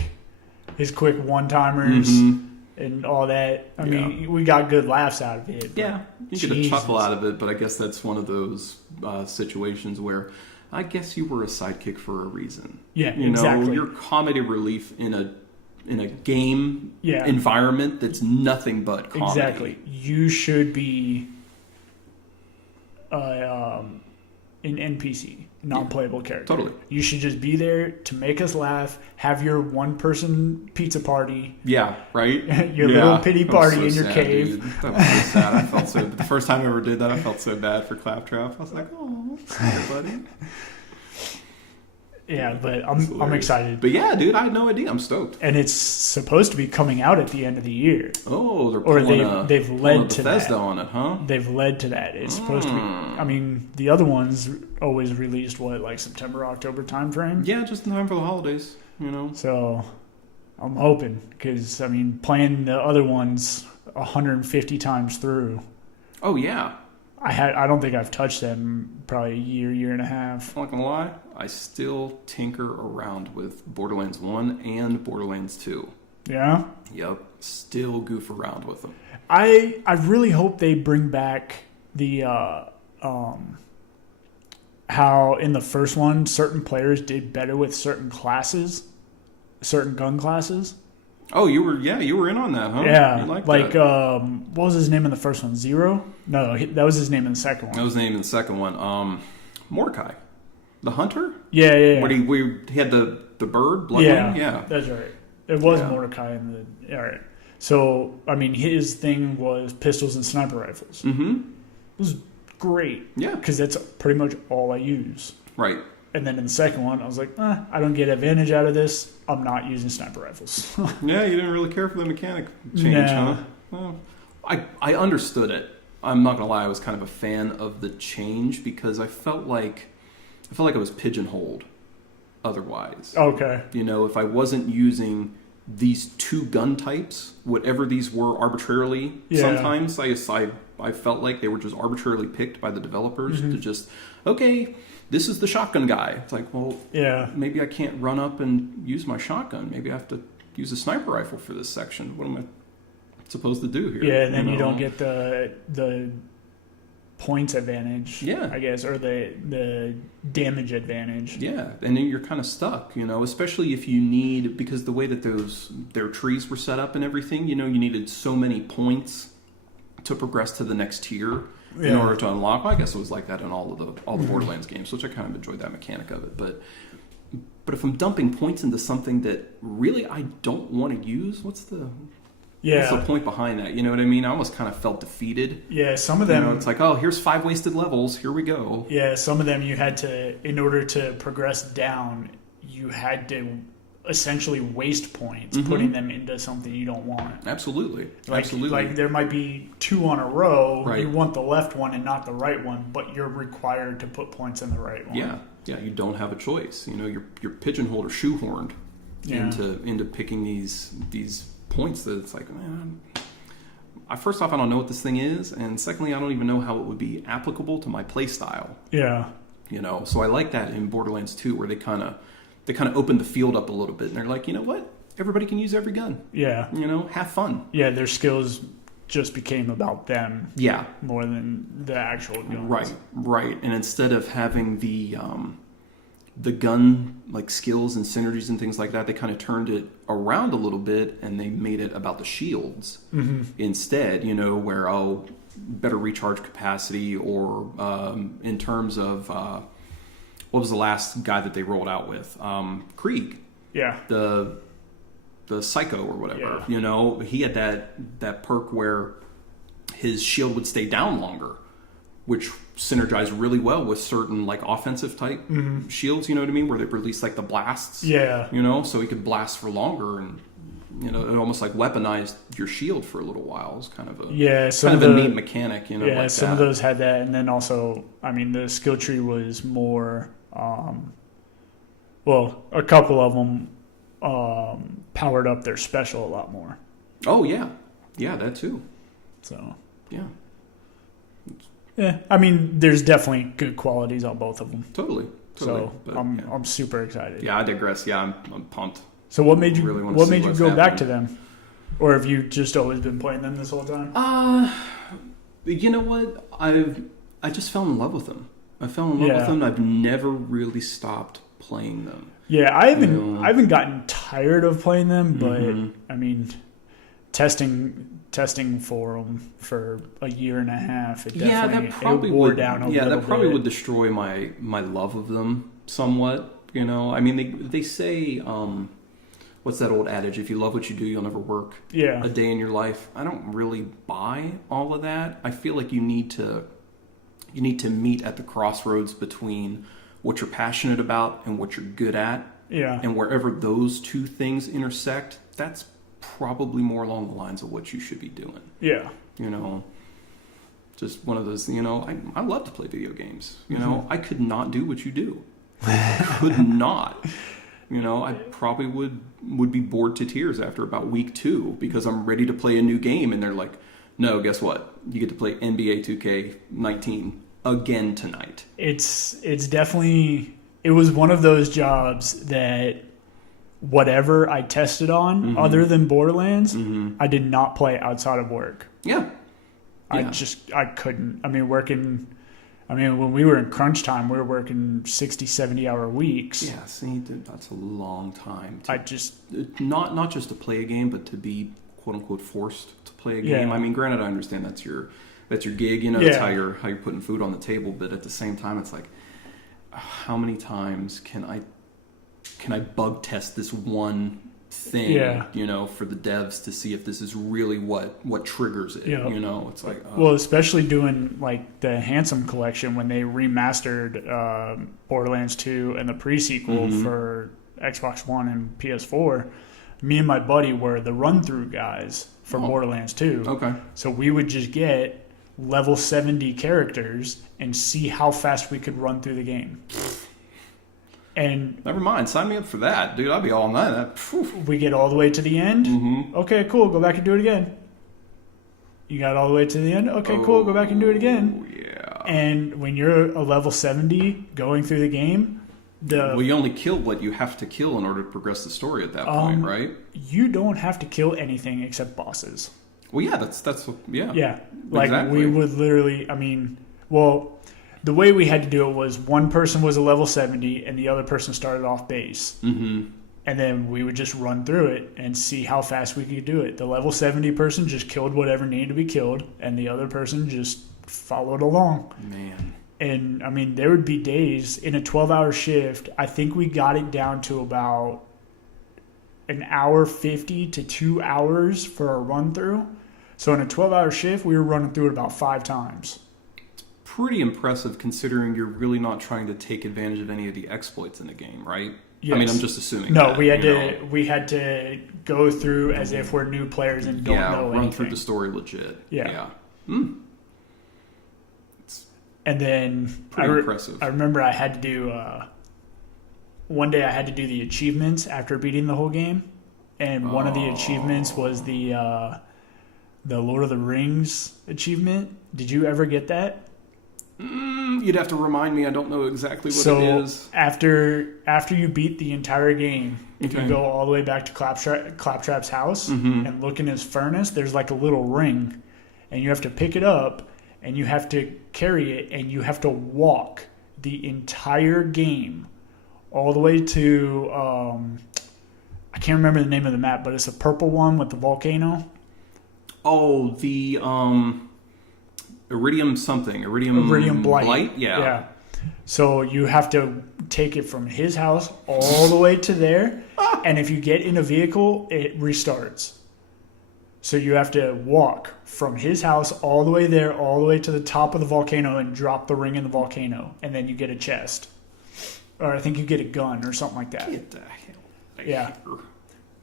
one-timers. Mm-hmm. And all that. I mean, we got good laughs out of it. Yeah, you get a chuckle out of it, but I guess that's one of those situations where I guess you were a sidekick for a reason. Yeah, exactly. You're comedy relief in a game environment that's nothing but comedy. Exactly. You should be an NPC, non-playable character. Totally. You should just be there to make us laugh, have your one-person pizza party. Yeah, right? Your little pity party in your cave. Dude. That was so sad. I felt so... The first time I ever did that, I felt so bad for Claptrap. I was like, oh, sorry, buddy. Yeah, but I'm excited. But yeah, dude, I had no idea. I'm stoked. And it's supposed to be coming out at the end of the year. Oh, they've led to Bethesda that. On it, huh? They've led to that. It's supposed to be. I mean, the other ones always released like September, October time frame. Yeah, just in time for the holidays, So I'm hoping because playing the other ones 150 times through. Oh yeah. I don't think I've touched them probably a year and a half. I'm not gonna lie, I still tinker around with Borderlands 1 and Borderlands 2. Yeah? Yep, still goof around with them. I really hope they bring back the how in the first one certain players did better with certain classes, certain gun classes. Oh, you were in on that, huh? Yeah, You liked like that. what was his name in the first one? Zero? No, that was his name in the second That one. was the name in the second one. Mordecai, the hunter. Yeah. Where he had the bird, Yeah, Bloodwing? Yeah. that's right. It was Yeah. Mordecai in the. All right. So I mean, his thing was pistols and sniper rifles. Mm-hmm. It was great. Yeah. Because that's pretty much all I use. Right. And then in the second one, I was like, I don't get advantage out of this. I'm not using sniper rifles. Yeah, you didn't really care for the mechanic change, Nah. huh? Well, I understood it. I'm not gonna lie, I was kind of a fan of the change because I felt like I was pigeonholed otherwise. Okay. You know, if I wasn't using these two gun types, whatever these were arbitrarily, Yeah. sometimes I felt like they were just arbitrarily picked by the developers to just, okay, this is the shotgun guy. It's like, well, Yeah. maybe I can't run up and use my shotgun. Maybe I have to use a sniper rifle for this section. What am I supposed to do here? Yeah, and then you know? don't get the points advantage. Yeah. I guess, or the damage advantage. Yeah, and then you're kind of stuck, you know, especially if you need, because the way that their trees were set up and everything, you know, you needed so many points to progress to the next tier in Yeah. order to unlock. Well, I guess it was like that in all the Borderlands games, which I kind of enjoyed that mechanic of it. But if I'm dumping points into something that really I don't want to use, what's the point behind that? You know what I mean? I almost kind of felt defeated. Yeah, some of them. You know, it's like, oh, here's 5 wasted levels. Here we go. Yeah, some of them you had to, in order to progress down, you had to essentially waste points, putting them into something you don't want. Absolutely. Like there might be 2 on a row. Right. You want the left one and not the right one, but you're required to put points in the right one. Yeah. You don't have a choice. You know, you're pigeonholed or shoehorned into picking these points that it's like, man, first off, I don't know what this thing is, and secondly, I don't even know how it would be applicable to my play style. Yeah. You know, so I like that in Borderlands 2 where they kind of opened the field up a little bit, and they're like, you know what? Everybody can use every gun. Yeah. You know, have fun. Yeah, their skills just became about them. Yeah. More than the actual guns. Right. And instead of having the gun like skills and synergies and things like that, they kind of turned it around a little bit and they made it about the shields instead. You know, where better recharge capacity, or in terms of what was the last guy that they rolled out with? Krieg. Yeah. The psycho or whatever. Yeah. You know, he had that perk where his shield would stay down longer, which synergized really well with certain like offensive type shields, you know what I mean, where they release like the blasts. Yeah. You know, so he could blast for longer, and you know, it almost like weaponized your shield for a little while. It was kind of a a neat mechanic, you know. Yeah, like some of those had that, and then also, I mean, the skill tree was more. Well, a couple of them powered up their special a lot more. Oh yeah, that too. So yeah. Yeah, I mean, there's definitely good qualities on both of them. Totally. So but, I'm super excited. Yeah, I digress. Yeah, I'm pumped. So what made you Really wanna what see made you what's go back happening. to them, or have you just always been playing them this whole time? You know what? I just fell in love with them. I fell in love with them. I've never really stopped playing them. Yeah, I haven't gotten tired of playing them, but I mean, testing for them for a year and a half, it definitely wore down a little bit. That probably would destroy my love of them somewhat. You know, I mean, they say, what's that old adage? If you love what you do, you'll never work a day in your life. I don't really buy all of that. I feel like you need to meet at the crossroads between what you're passionate about and what you're good at. Yeah. And wherever those two things intersect, that's probably more along the lines of what you should be doing. Yeah. You know, just one of those, you know, I love to play video games. You know, I could not do what you do. I could not. You know, I probably would be bored to tears after about week 2 because I'm ready to play a new game and they're like, no, guess what? You get to play NBA 2K19 again tonight. It's definitely, it was one of those jobs that whatever I tested on other than Borderlands, I did not play outside of work. Yeah. I couldn't. I mean, working I mean, when we were in crunch time, we were working 60, 70-hour weeks. Yeah, see, dude, that's a long time. I just... Not just to play a game, but to be, quote-unquote, forced to play a game. Yeah. I mean, granted, I understand that's your gig, you know, that's how you're putting food on the table, but at the same time, it's like, how many times can I bug test this one thing, you know, for the devs to see if this is really what triggers it, you know? It's like... Well, especially doing, like, the Handsome Collection when they remastered Borderlands 2 and the pre-sequel for Xbox One and PS4, me and my buddy were the run-through guys for Borderlands 2. Okay. So we would just get level 70 characters and see how fast we could run through the game. And never mind, sign me up for that, dude. I'll be all night. We get all the way to the end. Okay, cool. Go back and do it again. You got all the way to the end. Okay, cool. Go back and do it again. Yeah. And when you're a level 70 going through the game, well, you only kill what you have to kill in order to progress the story at that point, right? You don't have to kill anything except bosses. Well, yeah, that's yeah. Yeah, like exactly. we would literally. I mean, well. The way we had to do it was one person was a level 70 and the other person started off base. And then we would just run through it and see how fast we could do it. The level 70 person just killed whatever needed to be killed, and the other person just followed along. Man. And, I mean, there would be days in a 12-hour shift, I think we got it down to about an hour 50 to 2 hours for a run-through. So in a 12-hour shift, we were running through it about 5 times. Pretty impressive considering you're really not trying to take advantage of any of the exploits in the game, right? Yes. I mean, I'm just assuming. No, that, we had to go through as if we're new players and don't know anything. Run through the story legit. Yeah. And then pretty impressive. I remember I had to do one day I had to do the achievements after beating the whole game, and one of the achievements was the Lord of the Rings achievement. Did you ever get that? You'd have to remind me. I don't know exactly what it is. So after you beat the entire game, if you go all the way back to Claptrap's house and look in his furnace, there's like a little ring, and you have to pick it up, and you have to carry it, and you have to walk the entire game all the way to I can't remember the name of the map, but it's a purple one with the volcano. Oh, the Iridium Blight? Yeah. So you have to take it from his house all the way to there, and if you get in a vehicle, it restarts. So you have to walk from his house all the way there, all the way to the top of the volcano and drop the ring in the volcano, and then you get a chest. Or I think you get a gun or something like that. Get the hell out of here.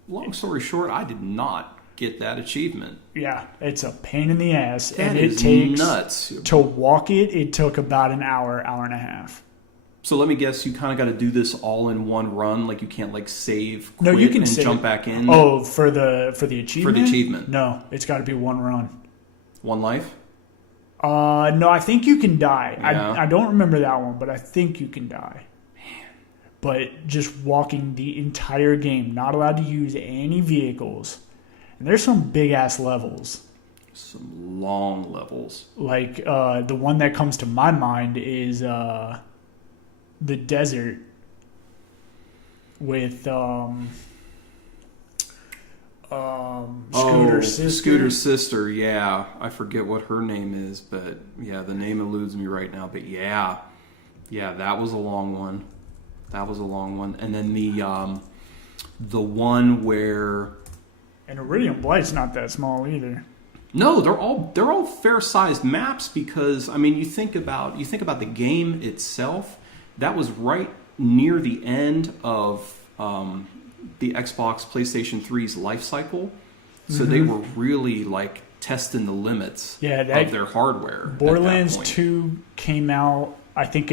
Long story short, I did not get that achievement. Yeah, it's a pain in the ass. And it takes nuts. To walk it took about an hour and a half. So let me guess, you kind of got to do this all in one run. Like you can't like save, quit, you can and save jump back in. Oh, for the achievement. For the achievement, no, it's got to be one run. One life. No, I think you can die. Yeah. I don't remember that one, but I think you can die. Man. But just walking the entire game, not allowed to use any vehicles. And there's some big ass levels. Some long levels. Like the one that comes to my mind is the desert with Scooter's sister. Yeah, I forget what her name is, but yeah, the name eludes me right now. But yeah, that was a long one. And then the one where. And Iridium Blight's not that small either. No, they're all fair-sized maps because I mean you think about the game itself. That was right near the end of the Xbox PlayStation 3's life cycle, so they were really like testing the limits of their hardware. Borderlands 2 came out, I think,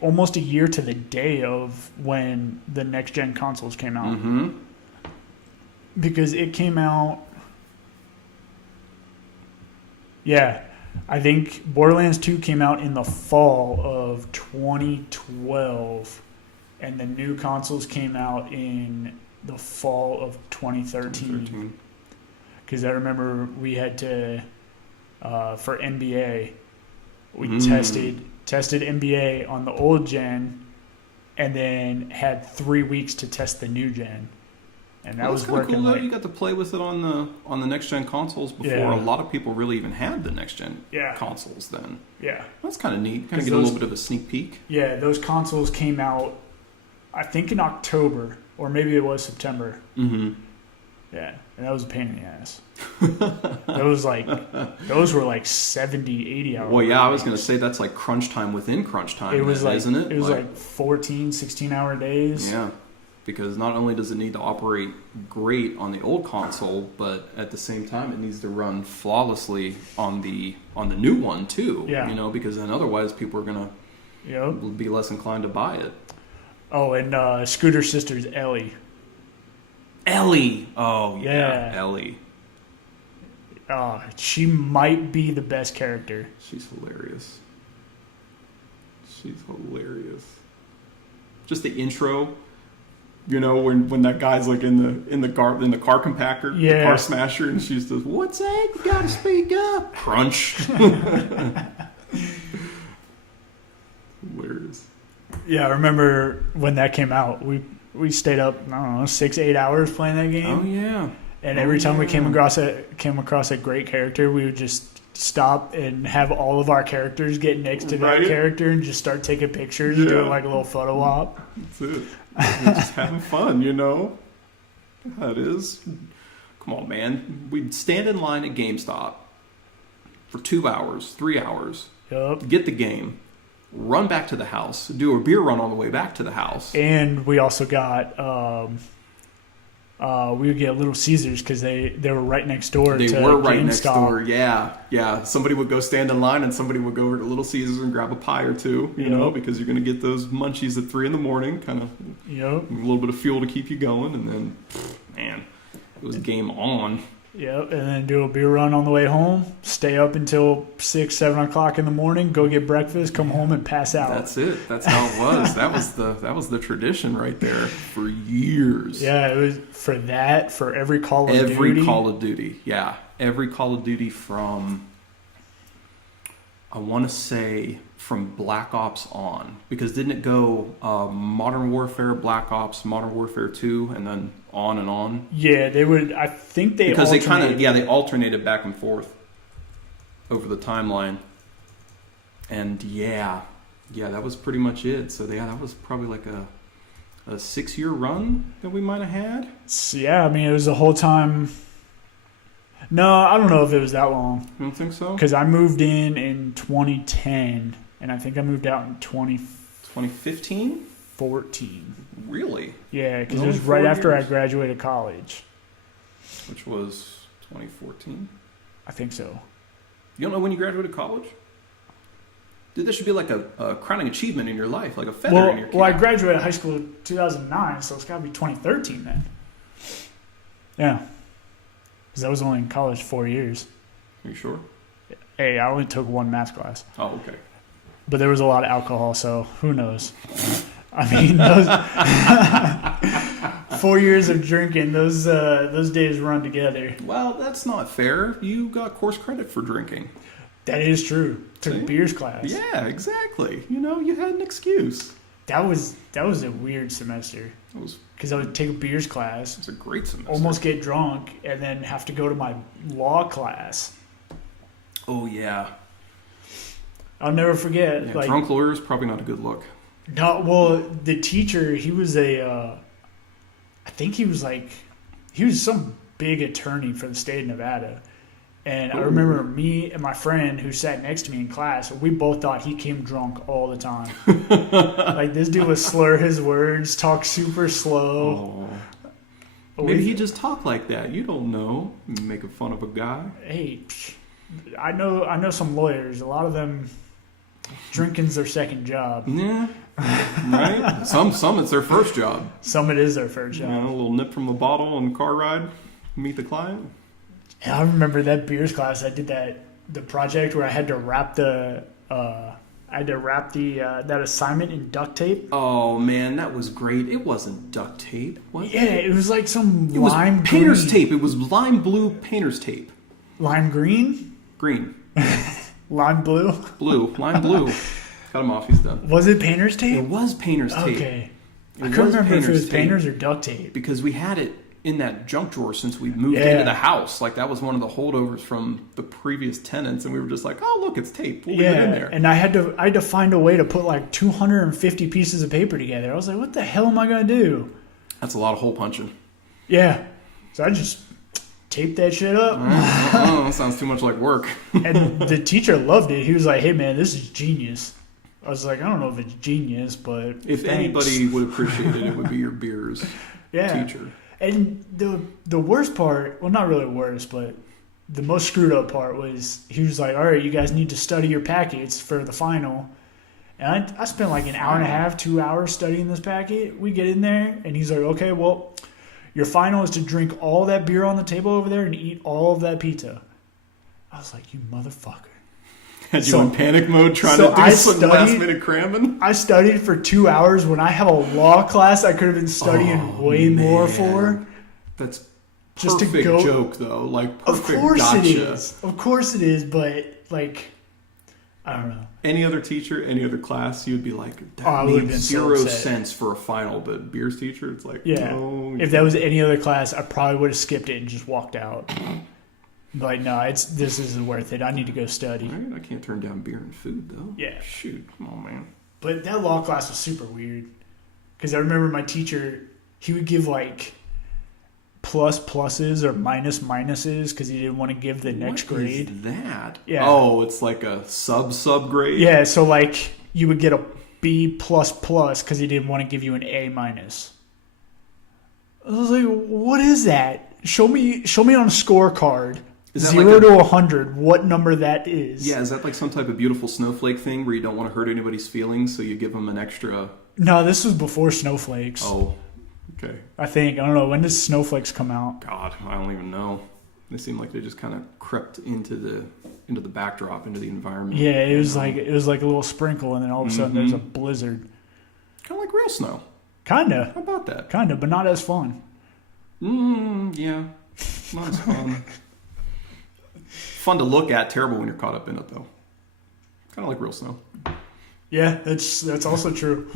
almost a year to the day of when the next gen consoles came out. Because it came out... Yeah, I think Borderlands 2 came out in the fall of 2012, and the new consoles came out in the fall of 2013. Because I remember we had to, for NBA, We tested NBA on the old gen, and then had 3 weeks to test the new gen. And that was working. Cool, though. You got to play with it on the next gen consoles before a lot of people really even had the next gen consoles. Then that's kind of neat. Kind of get a little bit of a sneak peek. Yeah, those consoles came out, I think, in October, or maybe it was September. Mm-hmm. Yeah, and that was a pain in the ass. Those were like 70, 80 hours. Well, yeah, I was going to say that's like crunch time within crunch time. It was isn't it? It was like 14, 16-hour days. Yeah. Because not only does it need to operate great on the old console, but at the same time it needs to run flawlessly on the new one too. Yeah. Because then otherwise people are gonna be less inclined to buy it. Oh, and Scooter's sister's Ellie. Ellie. Oh yeah. Ellie. She might be the best character. She's hilarious. Just the intro. When that guy's like in the car compactor, the car smasher, and she's just, "What's that? You gotta speak up." Crunch. Hilarious. Yeah, I remember when that came out. We stayed up, I don't know, 6-8 hours playing that game. Oh yeah. And every time we came across a great character, we would just stop and have all of our characters get next to that character and just start taking pictures, doing like a little photo op. That's it. We're just having fun, That is. Come on, man. We'd stand in line at GameStop for 2 hours, 3 hours. Yep. Get the game. Run back to the house. Do a beer run on the way back to the house. And we also got... we would get Little Caesars because they were right next door. They were right next door. Yeah. Somebody would go stand in line, and somebody would go over to Little Caesars and grab a pie or two. Because you're going to get those munchies at 3 a.m. Kind of a little bit of fuel to keep you going, and then man, it was game on. Yep, and then do a beer run on the way home. Stay up until 6, 7 o'clock in the morning. Go get breakfast. Come home and pass out. That's it. That's how it was. that was the tradition right there for years. Yeah, it was for every Call of Duty. Every Call of Duty, yeah. Every Call of Duty from, I want to say, from Black Ops on. Because didn't it go Modern Warfare, Black Ops, Modern Warfare 2, and then on and on? Yeah, they would. I think they because they alternated back and forth over the timeline. And that was pretty much it. So that was probably like a 6-year run that we might have had. Yeah, I mean, it was the whole time. No, I don't know if it was that long. You don't think so? Because I moved in 2010, and I think I moved out in 2015? 14. Really? Yeah, because it was right after I graduated college. Which was 2014? I think so. You don't know when you graduated college? Dude, this should be like a crowning achievement in your life, like a feather in your cap. Well, I graduated high school in 2009, so it's got to be 2013 then. Yeah. Because I was only in college 4 years. Are you sure? Hey, I only took one math class. Oh, okay. But there was a lot of alcohol, so who knows? I mean, those 4 years of drinking, those days run together. Well, that's not fair. You got course credit for drinking. That is true. Took a beers class. Yeah, exactly. You had an excuse. That was a weird semester. Because I would take a beers class. It's a great semester. Almost get drunk, and then have to go to my law class. Oh, yeah. I'll never forget. Yeah, drunk lawyer is probably not a good look. No, well, the teacher, he was I think he was some big attorney for the state of Nevada. And I remember me and my friend who sat next to me in class, we both thought he came drunk all the time. Like, this dude would slur his words, talk super slow. Oh. Maybe he just talked like that. You don't know. Making fun of a guy. Hey, I know some lawyers. A lot of them, drinking's their second job. Yeah. Right? Some it's their first job. Some it is their first job. A little nip from the bottle on the car ride, meet the client. Yeah, I remember that beers class. I did the project where I had to wrap that assignment in duct tape. Oh man, that was great. It wasn't duct tape. What? Yeah, it was like some it lime was painter's green. tape. It was lime blue painter's tape. Lime green? Green. Lime blue? Lime blue. Cut him off, he's done. Was it painter's It tape? was painter's tape. Okay. I couldn't remember if it was painter's or duct tape. Because we had it in that junk drawer since we moved into the house. Like, that was one of the holdovers from the previous tenants, and we were just like, oh, look, it's tape. We'll leave it in there. And I had to find a way to put like 250 pieces of paper together. I was like, what the hell am I going to do? That's a lot of hole punching. Yeah. So I just taped that shit up. That sounds too much like work. And the teacher loved it. He was like, hey, man, this is genius. I was like, I don't know if it's genius, but if anybody would appreciate it, it would be your beers teacher. And the worst part, well, not really worst, but the most screwed up part was he was like, all right, you guys need to study your packets for the final. And I spent like an hour and a half, 2 hours studying this packet. We get in there, and he's like, okay, well, your final is to drink all that beer on the table over there and eat all of that pizza. I was like, you motherfucker. Had you in panic mode trying to do some last minute cramming? I studied for 2 hours when I have a law class I could have been studying way more for. That's just perfect to go, joke, though. Like, perfect of course gotcha. It is. Of course it is, but, like, I don't know. Any other teacher, any other class, you'd be like, that made makes zero sense for a final. But beers teacher, it's like, no. If that was any other class, I probably would have skipped it and just walked out. But no, this isn't worth it. I need to go study. Right? I can't turn down beer and food, though. Yeah. Shoot. Come on, man. But that law class was super weird. Because I remember my teacher, he would give like pluses or minuses because he didn't want to give the next grade. What is that? Yeah. Oh, it's like a sub grade? Yeah, so like you would get a B++ because he didn't want to give you an A-. I was like, what is that? Show me on a scorecard. 0 to 100, what number that is. Yeah, is that like some type of beautiful snowflake thing where you don't want to hurt anybody's feelings, so you give them an extra... No, this was before snowflakes. Oh, okay. I don't know, when did snowflakes come out? God, I don't even know. They seem like they just kind of crept into the backdrop, into the environment. Yeah, it was like a little sprinkle, and then all of a sudden there's a blizzard. Kind of like real snow. Kinda. How about that? Kinda, but not as fun. Yeah. Not as fun. Fun to look at, terrible when you're caught up in it, though. Kind of like real snow. Yeah, that's also true.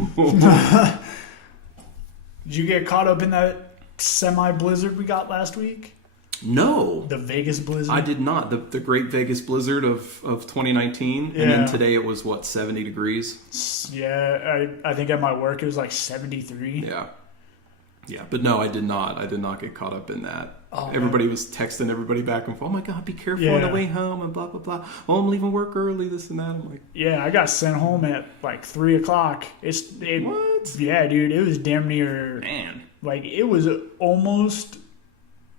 Did you get caught up in that semi-blizzard we got last week? No. The Vegas blizzard? I did not. The great Vegas blizzard of 2019. Yeah. And then today it was, 70 degrees? Yeah, I think at my work it was like 73. Yeah. Yeah, but no, I did not. I did not get caught up in that. Oh, everybody man. was texting everybody back and forth. Oh my God, be careful on the way home and blah, blah, blah. Oh, I'm leaving work early, this and that. I'm like... Yeah, I got sent home at like 3 o'clock. What? Yeah, dude, it was damn near... Man. Like, it was almost...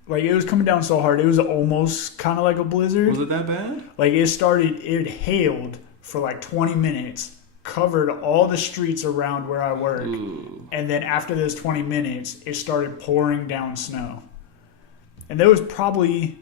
Like, it was coming down so hard, it was almost kind of like a blizzard. Was it that bad? Like, it hailed for like 20 minutes, covered all the streets around where I work. Ooh. And then after those 20 minutes, it started pouring down snow. And there was probably,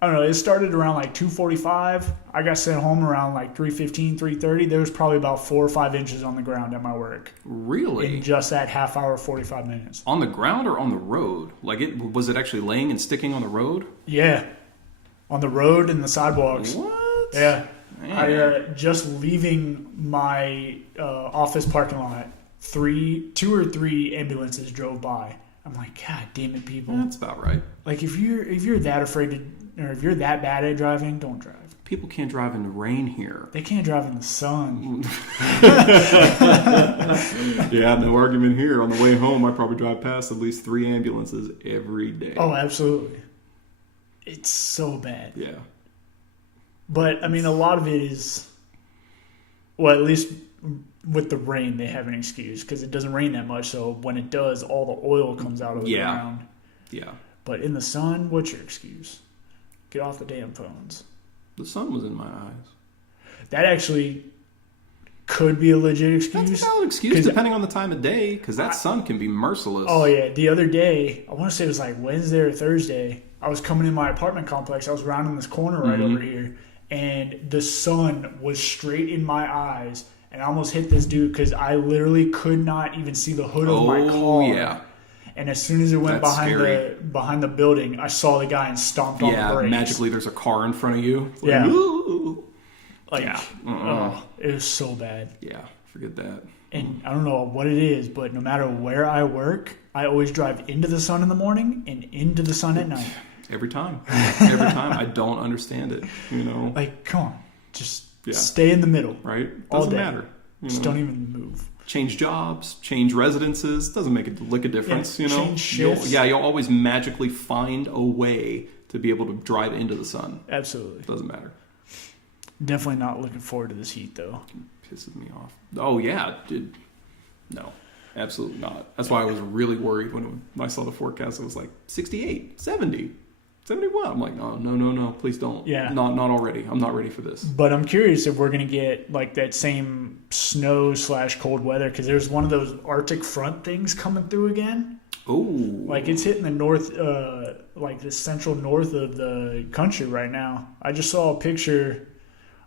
I don't know, it started around like 2:45. I got sent home around like 3:15, 3:30. There was probably about 4 or 5 inches on the ground at my work. Really? In just that half hour, 45 minutes. On the ground or on the road? Like, was it actually laying and sticking on the road? Yeah. On the road and the sidewalks. What? Yeah. Man. I just leaving my office parking lot, 2 or 3 ambulances drove by. I'm like, God damn it, people. That's about right. Like, if you're that afraid to, or if you're that bad at driving, don't drive. People can't drive in the rain here. They can't drive in the sun. Yeah, no argument here. On the way home, I probably drive past at least 3 ambulances every day. Oh, absolutely. It's so bad. Yeah. But, I mean, a lot of it is, well, at least with the rain, they have an excuse because it doesn't rain that much. So when it does, all the oil comes out of the ground. Yeah. But in the sun, what's your excuse? Get off the damn phones. The sun was in my eyes. That actually could be a legit excuse. That's a valid excuse depending on the time of day because that sun can be merciless. Oh, yeah. The other day, I want to say it was like Wednesday or Thursday, I was coming in my apartment complex. I was rounding this corner right over here, and the sun was straight in my eyes. And I almost hit this dude because I literally could not even see the hood of my car. Oh, yeah. And as soon as it went behind the building, I saw the guy and stomped on the brakes. Yeah, magically there's a car in front of you. It's like, yeah. Ooh. Like, Yeah. it was so bad. Yeah, forget that. And I don't know what it is, but no matter where I work, I always drive into the sun in the morning and into the sun at night. Every time. Every time. I don't understand it, Like, come on. Just stay in the middle. Right? Doesn't matter. Just don't even move. Change jobs, change residences. Doesn't make a lick of difference, Change shifts. You'll always magically find a way to be able to drive into the sun. Absolutely. Doesn't matter. Definitely not looking forward to this heat, though. Pisses me off. Oh, yeah. Dude. No, absolutely not. That's why I was really worried when I saw the forecast. It was like 68, 70, 71. I'm like, no, please don't. Yeah. Not already. I'm not ready for this. But I'm curious if we're going to get like that same snow/cold weather, because there's one of those Arctic front things coming through again. Oh. Like it's hitting the north, like the central north of the country right now. I just saw a picture.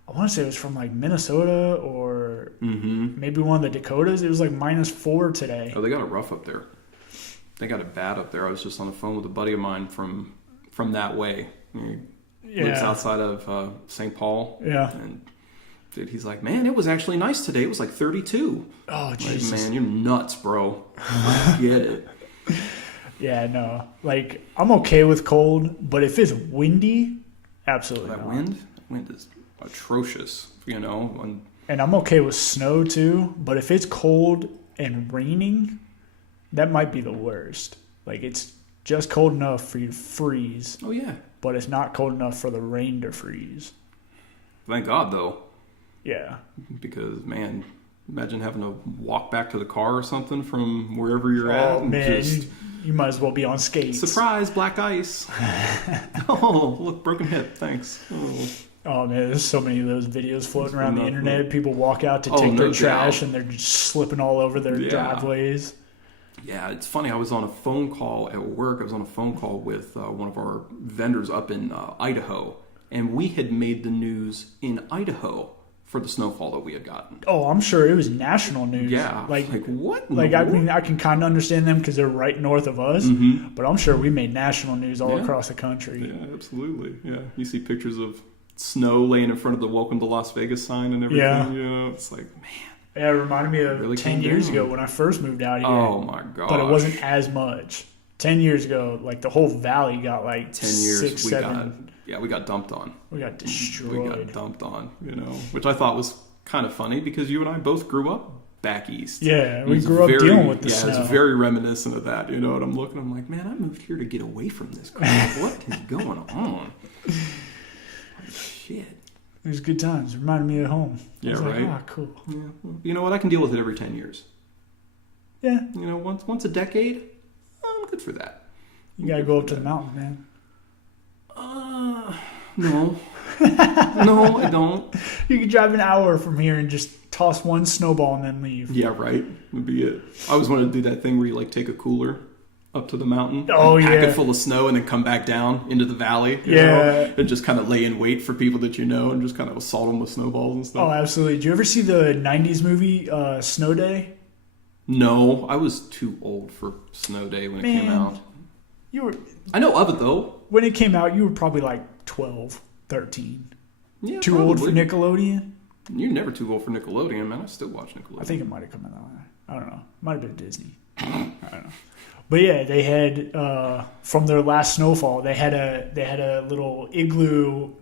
I want to say it was from like Minnesota or maybe one of the Dakotas. It was like -4 today. Oh, they got it rough up there. They got it bad up there. I was just on the phone with a buddy of mine from that way. He lives outside of St. Paul. Yeah. And dude, he's like, man, it was actually nice today. It was like 32. Oh, Jesus. Like, man, you're nuts, bro. I get it. Yeah, no. Like, I'm okay with cold, but if it's windy, absolutely That not. wind is atrocious, And I'm okay with snow too, but if it's cold and raining, that might be the worst. Like, it's just cold enough for you to freeze. Oh, yeah. But it's not cold enough for the rain to freeze. Thank God, though. Yeah. Because, man, imagine having to walk back to the car or something from wherever you're at. Oh, man. You might as well be on skates. Surprise, black ice. Oh, look, broken hip. Thanks. Oh, man, there's so many of those videos floating around the internet. People walk out to take their trash and they're just slipping all over their driveways. Yeah, it's funny. I was on a phone call at work. I was on a phone call with one of our vendors up in Idaho, and we had made the news in Idaho for the snowfall that we had gotten. Oh, I'm sure it was national news. Yeah, like what? Like, I mean, I can kind of understand them because they're right north of us, but I'm sure we made national news all across the country. Yeah, absolutely. Yeah, you see pictures of snow laying in front of the "Welcome to Las Vegas" sign and everything. Yeah, it's like, man. Yeah, it reminded me of really 10 years ago when I first moved out here. Oh, my God. But it wasn't as much. 10 years ago, like, the whole valley got, like, 10 years, 6, 7. we got dumped on. We got destroyed. We got dumped on, which I thought was kind of funny because you and I both grew up back east. Yeah, we grew up dealing with the snow. Yeah, it's very reminiscent of that, And I'm looking, I'm like, man, I moved here to get away from this crap. What is going on? Shit. It was good times. It reminded me of home. Yeah, right? Like, cool. Yeah, well, you know what? I can deal with it every 10 years. Yeah. Once a decade, I'm good for that. You gotta go up to the mountain, man. No. No, I don't. You could drive an hour from here and just toss one snowball and then leave. Yeah, right. Would be it. I always wanted to do that thing where you like take a cooler up to the mountain, pack it full of snow, and then come back down into the valley. You know, and just kind of lay in wait for people that and just kind of assault them with snowballs and stuff. Oh, absolutely. Did you ever see the 90s movie Snow Day? No, I was too old for Snow Day when it came out. I know of it, though. When it came out, you were probably like 12, 13. Yeah, too old for Nickelodeon? You're never too old for Nickelodeon, man. I still watch Nickelodeon. I think it might have come out that way. I don't know. Might have been Disney. I don't know. But yeah, they had from their last snowfall, they had a little igloo,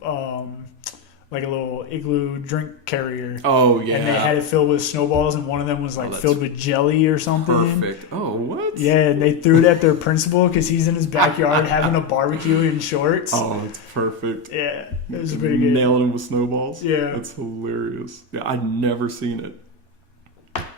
like a little igloo drink carrier. Oh yeah, and they had it filled with snowballs, and one of them was like filled with jelly or something. Perfect. Oh, what? Yeah, and they threw it at their principal because he's in his backyard having a barbecue in shorts. Oh, it's perfect. Yeah, it was pretty good. Nailing him with snowballs. Yeah, that's hilarious. Yeah, I'd never seen it.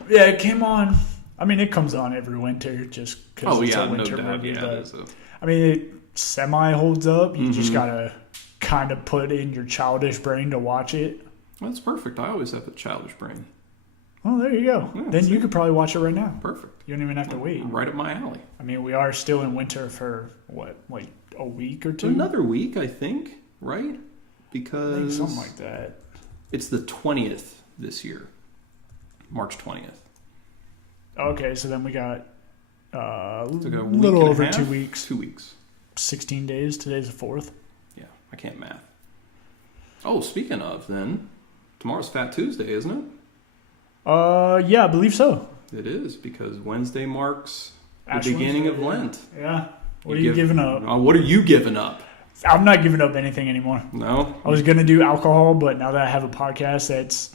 Yeah, it came on. I mean, it comes on every winter just because it's a winter movie. Yeah, but, I mean, it semi holds up. You just gotta kind of put in your childish brain to watch it. That's perfect. I always have a childish brain. Well, there you go. Yeah, then you could probably watch it right now. Perfect. You don't even have to wait. Right up my alley. I mean, we are still in winter for what, like a week or two? Another week, I think. Right? Because I think something like that. It's the 20th this year, March 20th. Okay, so then we got a little over 2 weeks. 2 weeks. 16 days. Today's the 4th. Yeah, I can't math. Oh, speaking of, then, tomorrow's Fat Tuesday, isn't it? Yeah, I believe so. It is, because Wednesday marks the Ash beginning Wednesday, of Lent. Yeah. What are you giving up? What are you giving up? I'm not giving up anything anymore. No? I was going to do alcohol, but now that I have a podcast,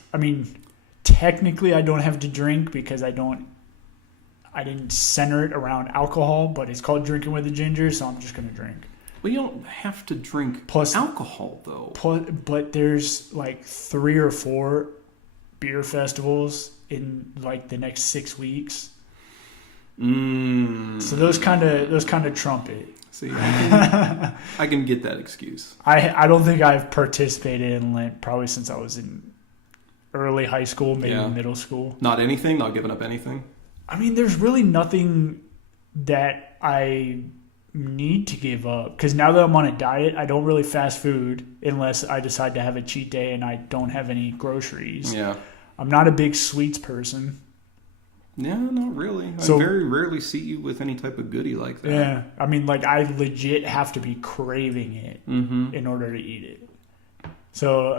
technically I don't have to drink because I didn't center it around alcohol, but it's called Drinking with a Ginger, so I'm just going to drink. Well, you don't have to drink alcohol, though. But there's like 3 or 4 beer festivals in like the next 6 weeks. So those kind of trump it. See, I can get that excuse. I don't think I've participated in Lent probably since I was in early high school, maybe middle school. Not anything? Not giving up anything? There's really nothing that I need to give up, because now that I'm on a diet, I don't really fast food unless I decide to have a cheat day and I don't have any groceries. Yeah. I'm not a big sweets person. Yeah, not really. So, I very rarely see you with any type of goodie like that. Yeah. I legit have to be craving it in order to eat it. So,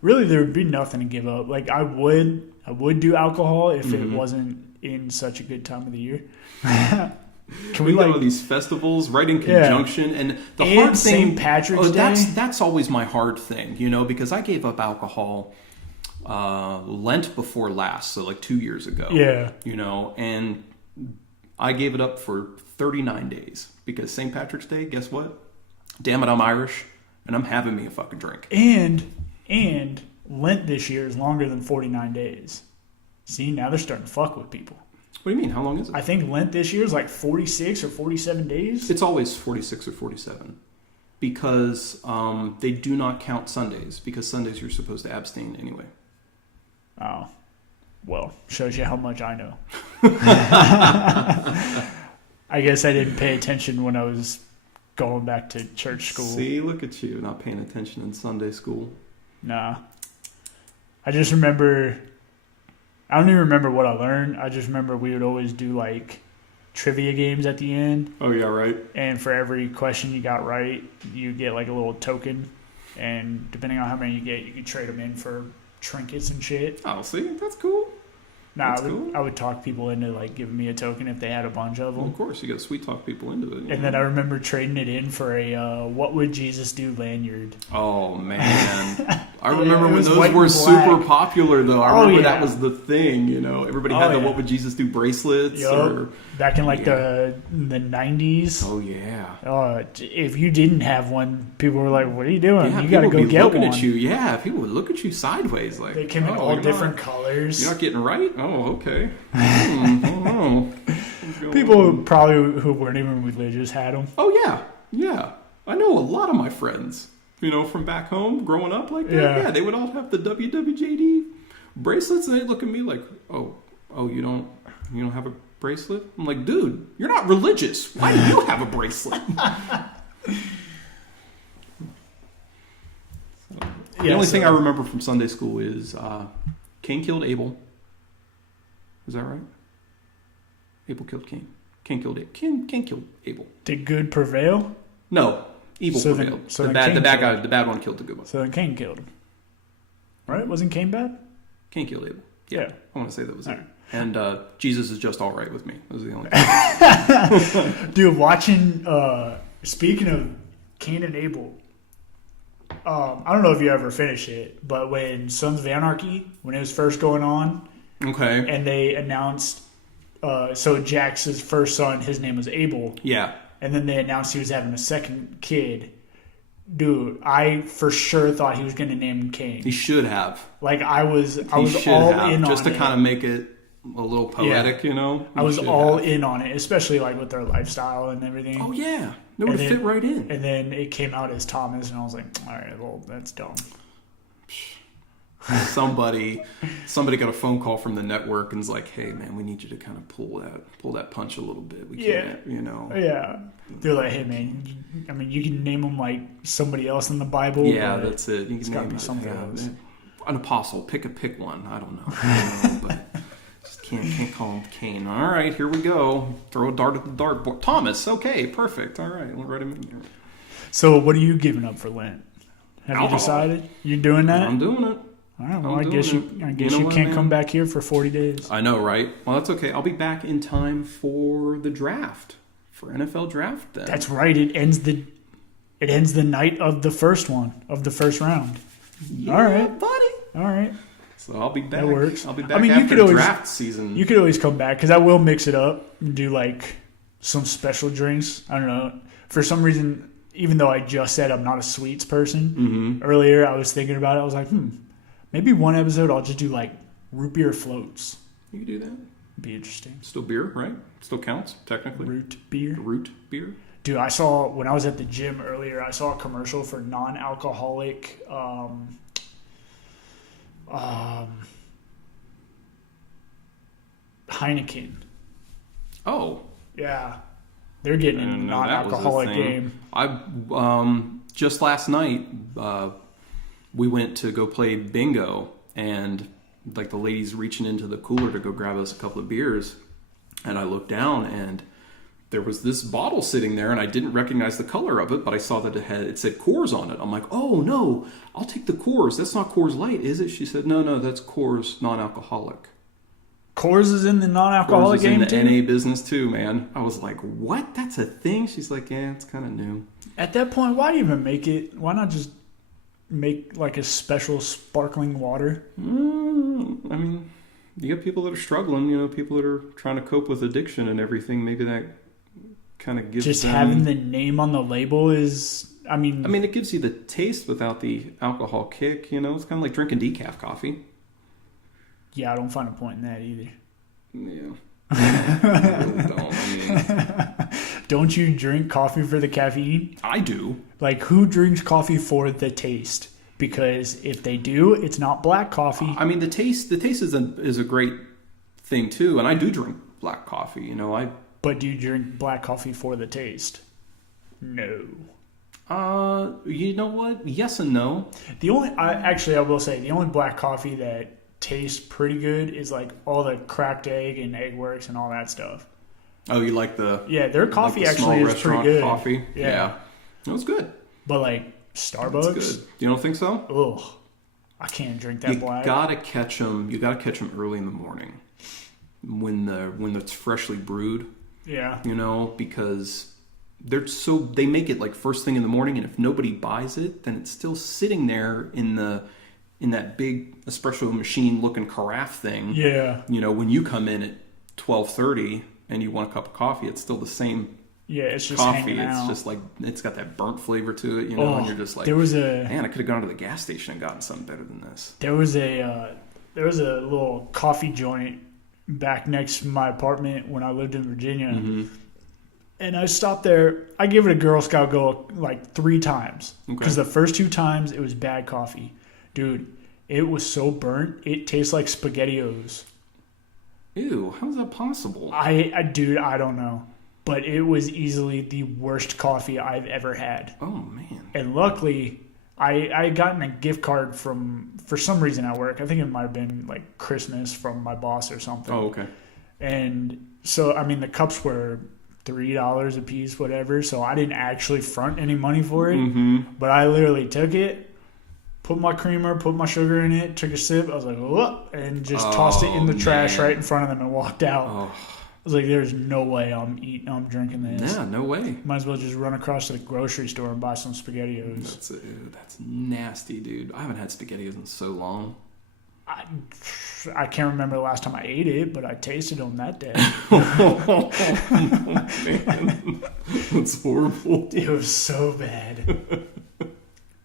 really there would be nothing to give up. Like I would do alcohol if it wasn't in such a good time of the year. Can we go to these festivals right in conjunction? Yeah. And the hard thing, St. Patrick's Day. That's always my hard thing, because I gave up alcohol Lent before last, so like 2 years ago. Yeah. And I gave it up for 39 days because St. Patrick's Day, guess what? Damn it, I'm Irish and I'm having me a fucking drink. And Lent this year is longer than 49 days. See, now they're starting to fuck with people. What do you mean? How long is it? I think Lent this year is like 46 or 47 days. It's always 46 or 47 because they do not count Sundays, because Sundays you're supposed to abstain anyway. Oh, well, shows you how much I know. I guess I didn't pay attention when I was going back to church school. See, look at you, not paying attention in Sunday school. Nah. I just remember... I don't even remember what I learned. I just remember we would always do like trivia games at the end. Oh, yeah, right. And for every question you got right, you get like a little token. And depending on how many you get, you could trade them in for trinkets and shit. Oh, see? That's cool. I would talk people into like giving me a token if they had a bunch of them. Well, of course, you got to sweet talk people into it. And then I remember trading it in for a "What Would Jesus Do" lanyard. Oh man, I remember when those were super popular though. I remember that was the thing. Everybody had the "What Would Jesus Do" bracelets. Back in the 90s. Oh yeah. If you didn't have one, people were like, "What are you doing? Yeah, you got to go get one." At you. Yeah, people would look at you sideways like they came in all different colors. You're not getting right. Oh, okay. Oh, people probably who weren't even religious had them. Oh yeah. I know a lot of my friends, from back home, growing up like that. Yeah, they would all have the WWJD bracelets, and they'd look at me like, "Oh, you don't have a bracelet?" I'm like, "Dude, you're not religious. Why do you have a bracelet?" The only thing I remember from Sunday school is Cain killed Abel. Is that right? Abel killed Cain. Cain killed Abel. Did good prevail? No, evil prevailed. The bad one killed the good one. So then Cain killed him. Right? Wasn't Cain bad? Cain killed Abel. Yeah. I want to say that was it. Right. And Jesus is just all right with me. Those are the only things. Dude, watching, speaking of Cain and Abel, I don't know if you ever finished it, but when Sons of Anarchy, when it was first going on, okay, and they announced, so Jax's first son, his name was Abel. Yeah. And then they announced he was having a second kid. Dude, I for sure thought he was going to name him Cain. He should have. Like, I was all in on it. Just to kind of make it a little poetic, I was all in on it, especially like with their lifestyle and everything. Oh, yeah. It would fit right in. And then it came out as Thomas, and I was like, all right, well, that's dumb. Somebody got a phone call from the network and was like, "Hey, man, we need you to kind of pull that punch a little bit. We can't, Yeah. They're like, "Hey, man, you can name him like somebody else in the Bible." Yeah, that's it. It's got to be something else. An apostle. Pick one. I don't know. But just can't call him Cain. All right, here we go. Throw a dart at the dartboard. Thomas. Okay, perfect. All right, we'll write him in here. So, what are you giving up for Lent? Have you decided? You're doing that? I'm doing it. All right, well, I I'm guess doing you, I it. guess You know you what, can't man? come back here for 40 days. I know, right? Well, that's okay. I'll be back in time for the draft, for NFL draft then. That's right. It ends the night of the first round. Yeah, All right. buddy. All right. So I'll be back. That works. I'll be back I mean, after draft season. You could always come back because I will mix it up and do like some special drinks. I don't know. For some reason, even though I just said I'm not a sweets person, earlier I was thinking about it. I was like, maybe one episode I'll just do like root beer floats. You can do that. Be interesting. Still beer, right? Still counts, technically. Root beer. Root beer. Dude, I saw, when I was at the gym earlier, I saw a commercial for non-alcoholic Heineken. Oh. Yeah. They're getting in a non-alcoholic game. I just last night, we went to go play bingo, and like the ladies reaching into the cooler to go grab us a couple of beers, and I looked down and there was this bottle sitting there, and I didn't recognize the color of it, but I saw that it said Coors on it. I'm like, oh no, I'll take the Coors. That's not Coors Light, is it? She said, no, that's Coors non-alcoholic. Coors is in the non-alcoholic game in the too? NA business too, man. I was like, what? That's a thing? She's like, yeah, it's kind of new. At that point, why even make it? Why not just make like a special sparkling water? I mean, you get people that are struggling, people that are trying to cope with addiction and everything. Maybe that kind of gives just them... having the name on the label is, I mean, it gives you the taste without the alcohol kick, It's kind of like drinking decaf coffee. yeah, I don't find a point in that either. Yeah. I really don't. Don't you drink coffee for the caffeine? I do. Like, who drinks coffee for the taste? Because if they do, it's not black coffee. The taste is a great thing too, and I do drink black coffee. But do you drink black coffee for the taste? No. You know what? Yes and no. I will say the only black coffee that tastes pretty good is like all the cracked egg and egg works and all that stuff. Oh, you like the... Yeah, their coffee like the actually is pretty good. Coffee? Yeah. It was good. But like Starbucks? It's good. You don't think so? Ugh. I can't drink that black. You gotta catch them early in the morning when it's freshly brewed. Yeah. Because they make it like first thing in the morning, and if nobody buys it, then it's still sitting there in that big espresso machine looking carafe thing. Yeah. When you come in at 12:30 and you want a cup of coffee, it's still the same. Yeah, it's just coffee. hanging out. It's just like it's got that burnt flavor to it, and you're just like, man, I could have gone to the gas station and gotten something better than this. There was a little coffee joint back next to my apartment when I lived in Virginia. Mm-hmm. And I stopped there. I gave it a Girl Scout go like 3 times. Because the first 2 times it was bad coffee. Dude, it was so burnt, it tastes like SpaghettiOs. Ew, how's that possible? Dude, I don't know. But it was easily the worst coffee I've ever had. Oh, man. And luckily, I had gotten a gift card for some reason at work. I think it might have been like Christmas from my boss or something. Oh, okay. And so, the cups were $3 a piece, whatever. So I didn't actually front any money for it. Mm-hmm. But I literally took it, put my creamer, put my sugar in it, took a sip. I was like, whoop, and just tossed it in the trash right in front of them and walked out. Oh. I was like, there's no way I'm drinking this. Yeah, no way. Might as well just run across to the grocery store and buy some SpaghettiOs. That's nasty, dude. I haven't had SpaghettiOs in so long. I can't remember the last time I ate it, but I tasted them that day. Oh, man. That's horrible. It was so bad.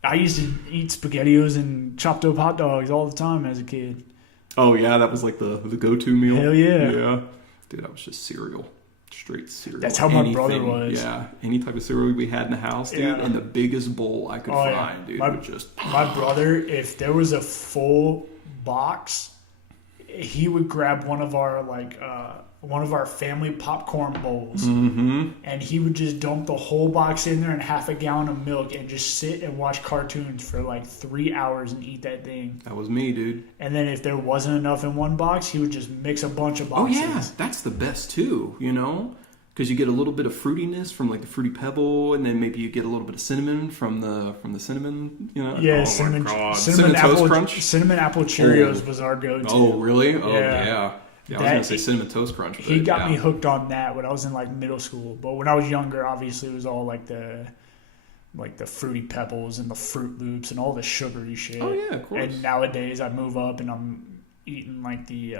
I used to eat SpaghettiOs and chopped up hot dogs all the time as a kid. Oh, yeah, that was like the go-to meal? Hell yeah. Yeah. Dude, that was just cereal. Straight cereal. That's how my brother was. Yeah. Any type of cereal we had in the house, dude, and the biggest bowl I could find, dude. My brother, if there was a full box, he would grab one of our family popcorn bowls, and he would just dump the whole box in there and half a gallon of milk and just sit and watch cartoons for like 3 hours and eat that thing. That was me, dude. And then if there wasn't enough in one box, he would just mix a bunch of boxes. Oh yeah, that's the best too, because you get a little bit of fruitiness from like the Fruity Pebble, and then maybe you get a little bit of cinnamon from the cinnamon. You know, Yeah, oh cinnamon, my God. cinnamon Toast apple Crunch. Cinnamon apple Cheerios was our go-to. Oh, really? Oh, Yeah. yeah. Yeah, I was gonna say cinnamon toast crunch. But He got me hooked on that when I was in like middle school. But when I was younger, obviously it was all like the Fruity Pebbles and the Fruit Loops and all the sugary shit. Oh yeah, of course. And nowadays I move up and I'm eating like the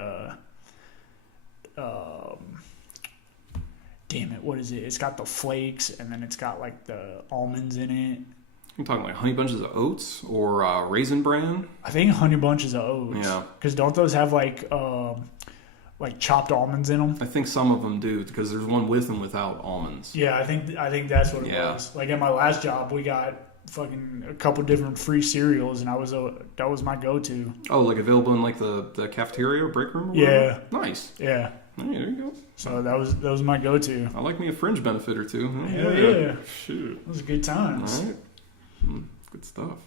damn it, what is it? It's got the flakes and then it's got like the almonds in it. You're talking like Honey Bunches of Oats or Raisin Bran? I think Honey Bunches of Oats. Yeah. Because don't those have like chopped almonds in them? I think some of them do, because there's one with and without almonds. Yeah, I think that's what it Yeah. was. Like at my last job, we got fucking a couple different free cereals, and that was my go-to. Oh, like available in like the cafeteria or break room? Or Yeah. whatever? Nice. Yeah. Hey, there you go. So that was my go-to. I like me a fringe benefit or two. Huh? Hell yeah. Shoot. It was good times. All right. Good stuff.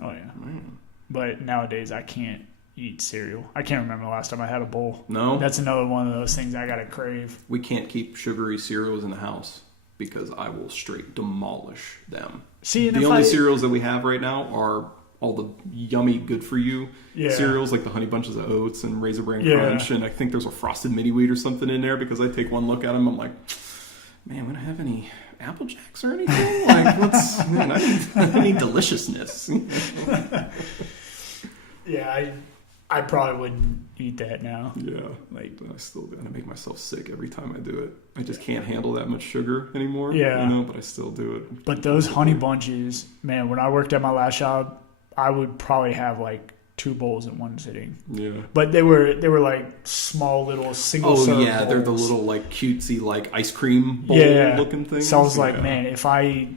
Oh yeah. Man. But nowadays I can't eat cereal. I can't remember the last time I had a bowl. No? That's another one of those things I gotta crave. We can't keep sugary cereals in the house because I will straight demolish them. See, and The if only cereals that we have right now are all the yummy good for you cereals, like the Honey Bunches of Oats and Raisin Bran Crunch, and I think there's a Frosted Mini Wheat or something in there, because I take one look at them, I'm like, man, we don't have any Apple Jacks or anything? Like, I need deliciousness. Yeah, I probably wouldn't eat that now. Yeah, like I still do, and I make myself sick every time I do it. I just can't handle that much sugar anymore. Yeah, but I still do it. But those Honey Bunches, man, when I worked at my last job, I would probably have like 2 bowls in one sitting. Yeah, but they were like small little single serve bowls. They're the little like cutesy like ice cream bowl looking things. So I was like, man, if I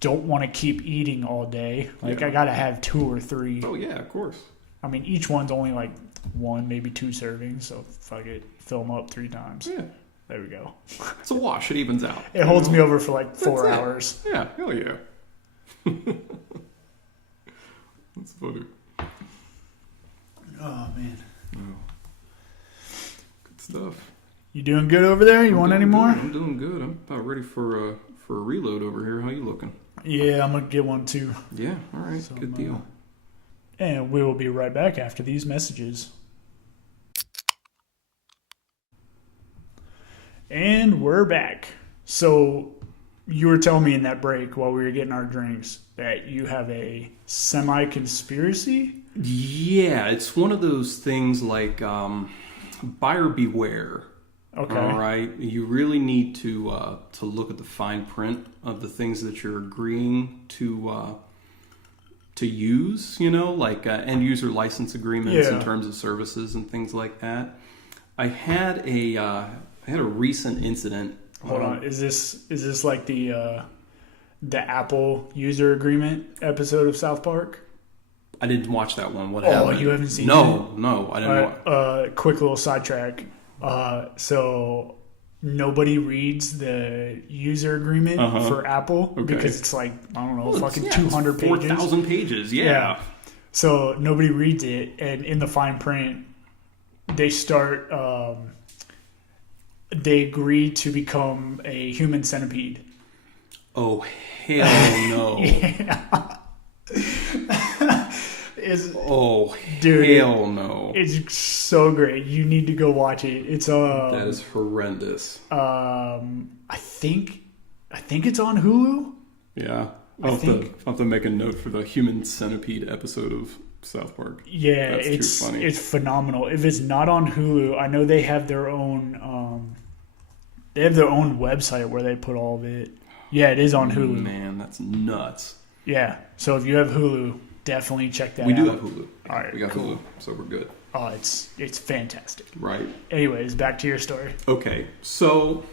don't want to keep eating all day, I gotta have 2 or 3. Oh yeah, of course. I mean, each one's only like 1, maybe 2 servings, so fuck it, fill them up 3 times. Yeah, there we go. It's a wash. It evens out. It holds me over for like 4 hours. Yeah, hell yeah. That's funny. Oh man. Good stuff. You doing good over there? You want any more? I'm doing good. I'm about ready for a reload over here. How you looking? Yeah, I'm gonna get one too. Yeah, all right, so, good deal. And we will be right back after these messages. And we're back. So you were telling me in that break while we were getting our drinks that you have a semi-conspiracy? Yeah, it's one of those things like buyer beware. Okay. All right. You really need to look at the fine print of the things that you're agreeing to use. Like end user license agreements in terms of services and things like that. I had a recent incident. Hold on. Is this like the Apple user agreement episode of South Park? I didn't watch that one. What happened? Oh, you haven't seen it? No, I didn't watch. Quick little sidetrack. So nobody reads the user agreement for Apple because it's like, I don't know, fucking 200 pages. 4,000 pages, yeah. So nobody reads it, and in the fine print, they start, they agree to become a human centipede. Oh, hell no. Hell no. It's so great. You need to go watch it. It's that is horrendous. I think it's on Hulu. Yeah. I'll have to make a note for the human centipede episode of South Park. Yeah, That's too funny. It's phenomenal. If it's not on Hulu, I know they have their own website where they put all of it. Yeah, it is on Hulu. Man, that's nuts. Yeah. So if you have Hulu, definitely check that out. We do have Hulu. All right, we got cool. Hulu, so we're good. Oh, it's fantastic. Right. Anyways, back to your story. Okay, so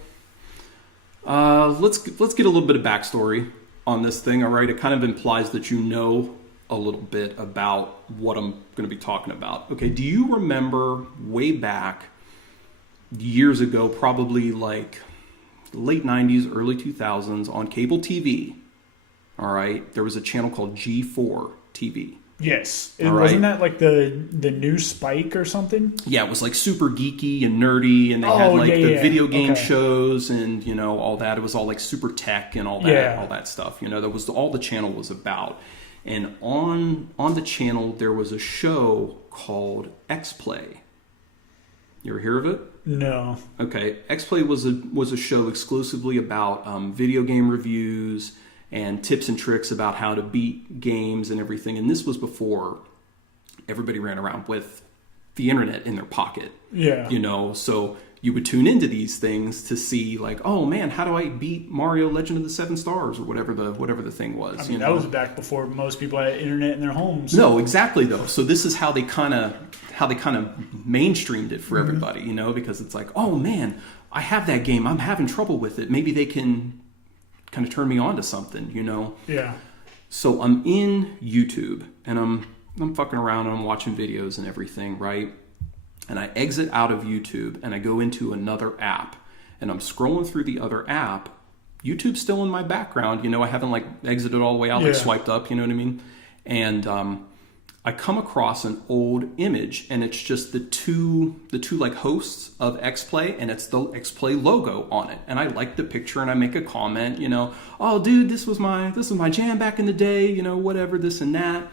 let's get a little bit of backstory on this thing. All right, it kind of implies that you know a little bit about what I'm going to be talking about. Okay, do you remember way back years ago, probably like late 90s, early 2000s, on cable TV? All right, there was a channel called G4 TV. Yes. All Wasn't right. that like the new Spike or something? Yeah, it was like super geeky and nerdy, and they had like the video game shows and all that. It was all like super tech and all that stuff. That was all the channel was about. And on the channel there was a show called X Play. You ever hear of it? No. Okay, X Play was a show exclusively about video game reviews and tips and tricks about how to beat games and everything. And this was before everybody ran around with the internet in their pocket. Yeah. So you would tune into these things to see like, oh man, how do I beat Mario Legend of the Seven Stars or whatever the thing was. I mean, that was back before most people had internet in their homes. No, exactly though. So this is how they kind of mainstreamed it for everybody, because it's like, oh man, I have that game. I'm having trouble with it. Maybe they can kind of turn me on to something, Yeah. So I'm in YouTube and I'm fucking around and I'm watching videos and everything, right? And I exit out of YouTube and I go into another app and I'm scrolling through the other app. YouTube's still in my background, I haven't like exited all the way out, like swiped up, you know what I mean? And I come across an old image and it's just the two like hosts of X Play and it's the X Play logo on it. And I like the picture and I make a comment, oh dude, this was my jam back in the day, whatever, this and that.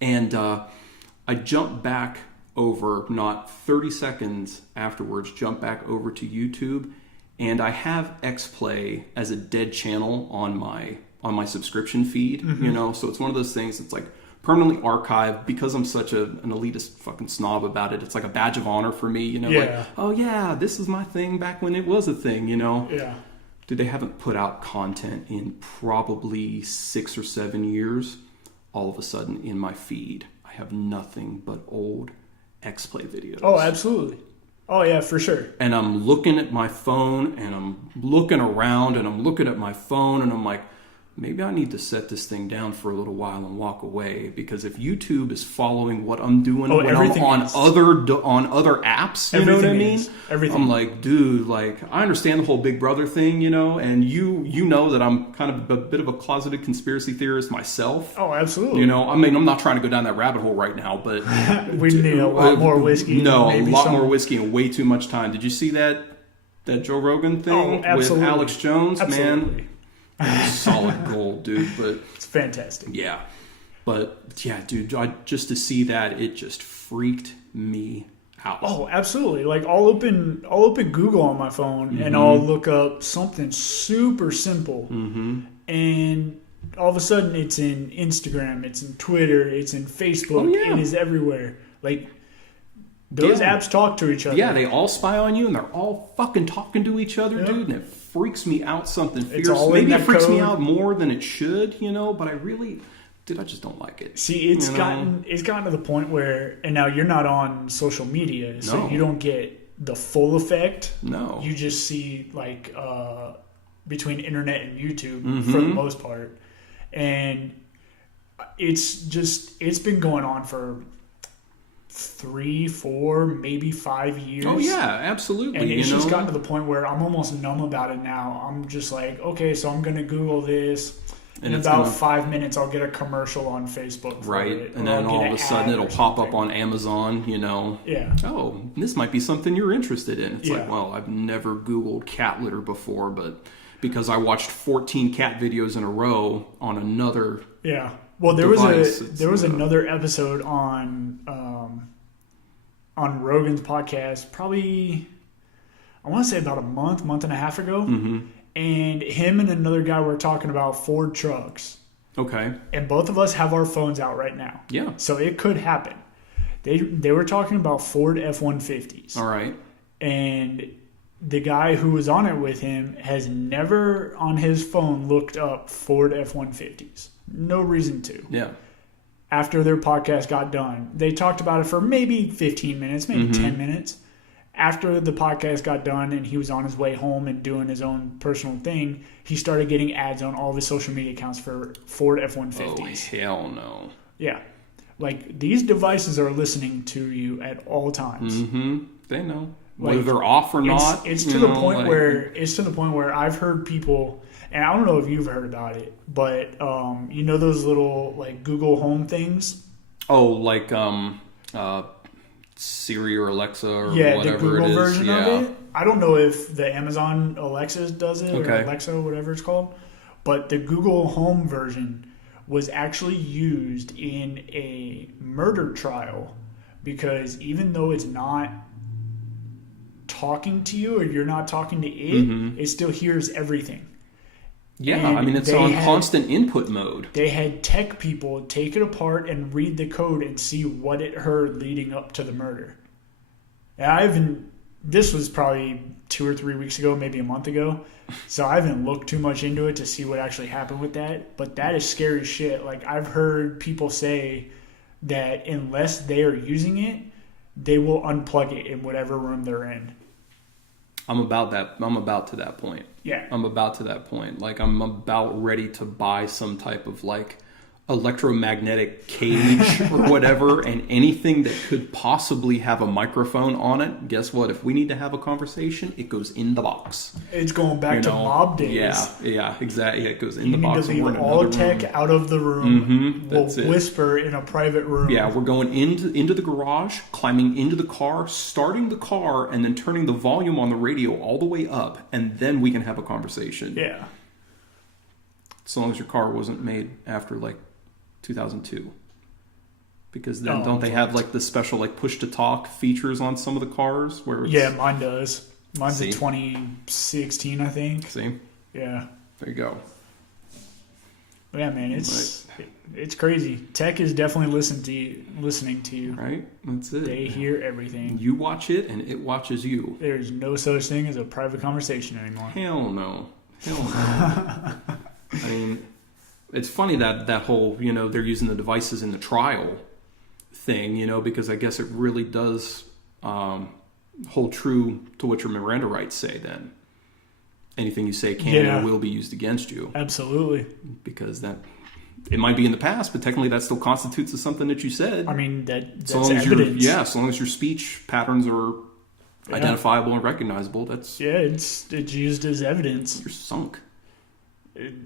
And I jump back over, not 30 seconds afterwards, jump back over to YouTube and I have X Play as a dead channel on my subscription feed, so it's one of those things that's like permanently archived because I'm such an elitist fucking snob about it. It's like a badge of honor for me, like, oh yeah, this is my thing back when it was a thing, Yeah. Dude, they haven't put out content in probably 6 or 7 years. All of a sudden in my feed, I have nothing but old X-Play videos. Oh, absolutely. Oh yeah, for sure. And I'm looking at my phone and I'm looking around and I'm looking at my phone and I'm like, maybe I need to set this thing down for a little while and walk away, because if YouTube is following what I'm doing when I'm on other apps, you know what I mean? Everything. I'm like, dude, like I understand the whole Big Brother thing, and you know that I'm kind of a bit of a closeted conspiracy theorist myself. Oh, absolutely. I mean, I'm not trying to go down that rabbit hole right now, but we need a lot more whiskey. No, a lot more whiskey and way too much time. Did you see that Joe Rogan thing with Alex Jones? Absolutely. Man. Solid gold, dude. But it's fantastic. Yeah, but yeah, dude. Just to see that, it just freaked me out. Oh, absolutely. Like I'll open Google on my phone and I'll look up something super simple, and all of a sudden it's in Instagram, it's in Twitter, it's in Facebook, it is everywhere. Like those apps talk to each other. Yeah, they all spy on you and they're all fucking talking to each other, dude. And it freaks me out something fierce. Maybe it freaks me out more than it should, but I just don't like it. See, it's gotten to the point where, and now you're not on social media, so you don't get the full effect. No. You just see like between internet and YouTube for the most part. And it's been going on for 3, 4, maybe 5 years. Oh yeah, absolutely. And it's just gotten to the point where I'm almost numb about it now. I'm just like, okay, so I'm gonna Google this. In about 5 minutes, I'll get a commercial on Facebook for it. And then all of a sudden it'll pop up on Amazon, Yeah. Oh, this might be something you're interested in. It's like, well, I've never Googled cat litter before, but because I watched 14 cat videos in a row on another Well, there was another episode on Rogan's podcast, probably I want to say about a month and a half ago, and him and another guy were talking about Ford trucks. Okay. And both of us have our phones out right now. Yeah. So it could happen. They were talking about Ford F-150s. All right. And the guy who was on it with him has never on his phone looked up Ford F-150s. No reason to. Yeah. After their podcast got done, they talked about it for maybe 15 minutes, maybe 10 minutes. After the podcast got done and he was on his way home and doing his own personal thing, he started getting ads on all of his social media accounts for Ford F-150s. Oh, hell no. Yeah. Like, these devices are listening to you at all times. They know. whether they're off or not. It's to the point where I've heard people, and I don't know if you've heard about it, but you know those little like Google Home things. Oh, like Siri or Alexa or whatever the Google it is. version of it. I don't know if the Amazon Alexa does it or Alexa, whatever it's called, but the Google Home version was actually used in a murder trial because even though it's not talking to you or you're not talking to it, it still hears everything. Yeah, And I mean, it's on constant input mode. They had tech people take it apart and read the code and see what it heard leading up to the murder. And this was probably 2 or 3 weeks ago, maybe a month ago. So I haven't looked too much into it to see what actually happened with that. But that is scary shit. Like, I've heard people say that unless they are using it, they will unplug it in whatever room they're in. I'm about to that point. Yeah. I'm about to that point. Like, I'm about ready to buy some type of, like, electromagnetic cage or whatever, and anything that could possibly have a microphone on it. Guess what? If we need to have a conversation, it goes in the box. It's going back to mob days. Yeah, exactly. Yeah, it goes in the box. You need to leave all tech out of the room. We'll whisper in a private room. Yeah, we're going into the garage, climbing into the car, starting the car, and then turning the volume on the radio all the way up, and then we can have a conversation. Yeah. As long as your car wasn't made after, like, 2002, because then don't they have like the special like push to talk features on some of the cars where it's, mine does. Mine's a 2016, I think. See, yeah, there you go. Yeah, man, it's crazy. Tech is definitely listening to you. Right, that's it. They hear everything. You watch it, and it watches you. There's no such thing as a private conversation anymore. Hell no. I mean, it's funny that whole, you know, they're using the devices in the trial thing, you know, because I guess it really does hold true to what your Miranda rights say then. Anything you say can or will be used against you. Absolutely. Because it might be in the past, but technically that still constitutes as something that you said. I mean, that's evidence. As long as your speech patterns are identifiable and recognizable, that's... Yeah, it's used as evidence. You're sunk.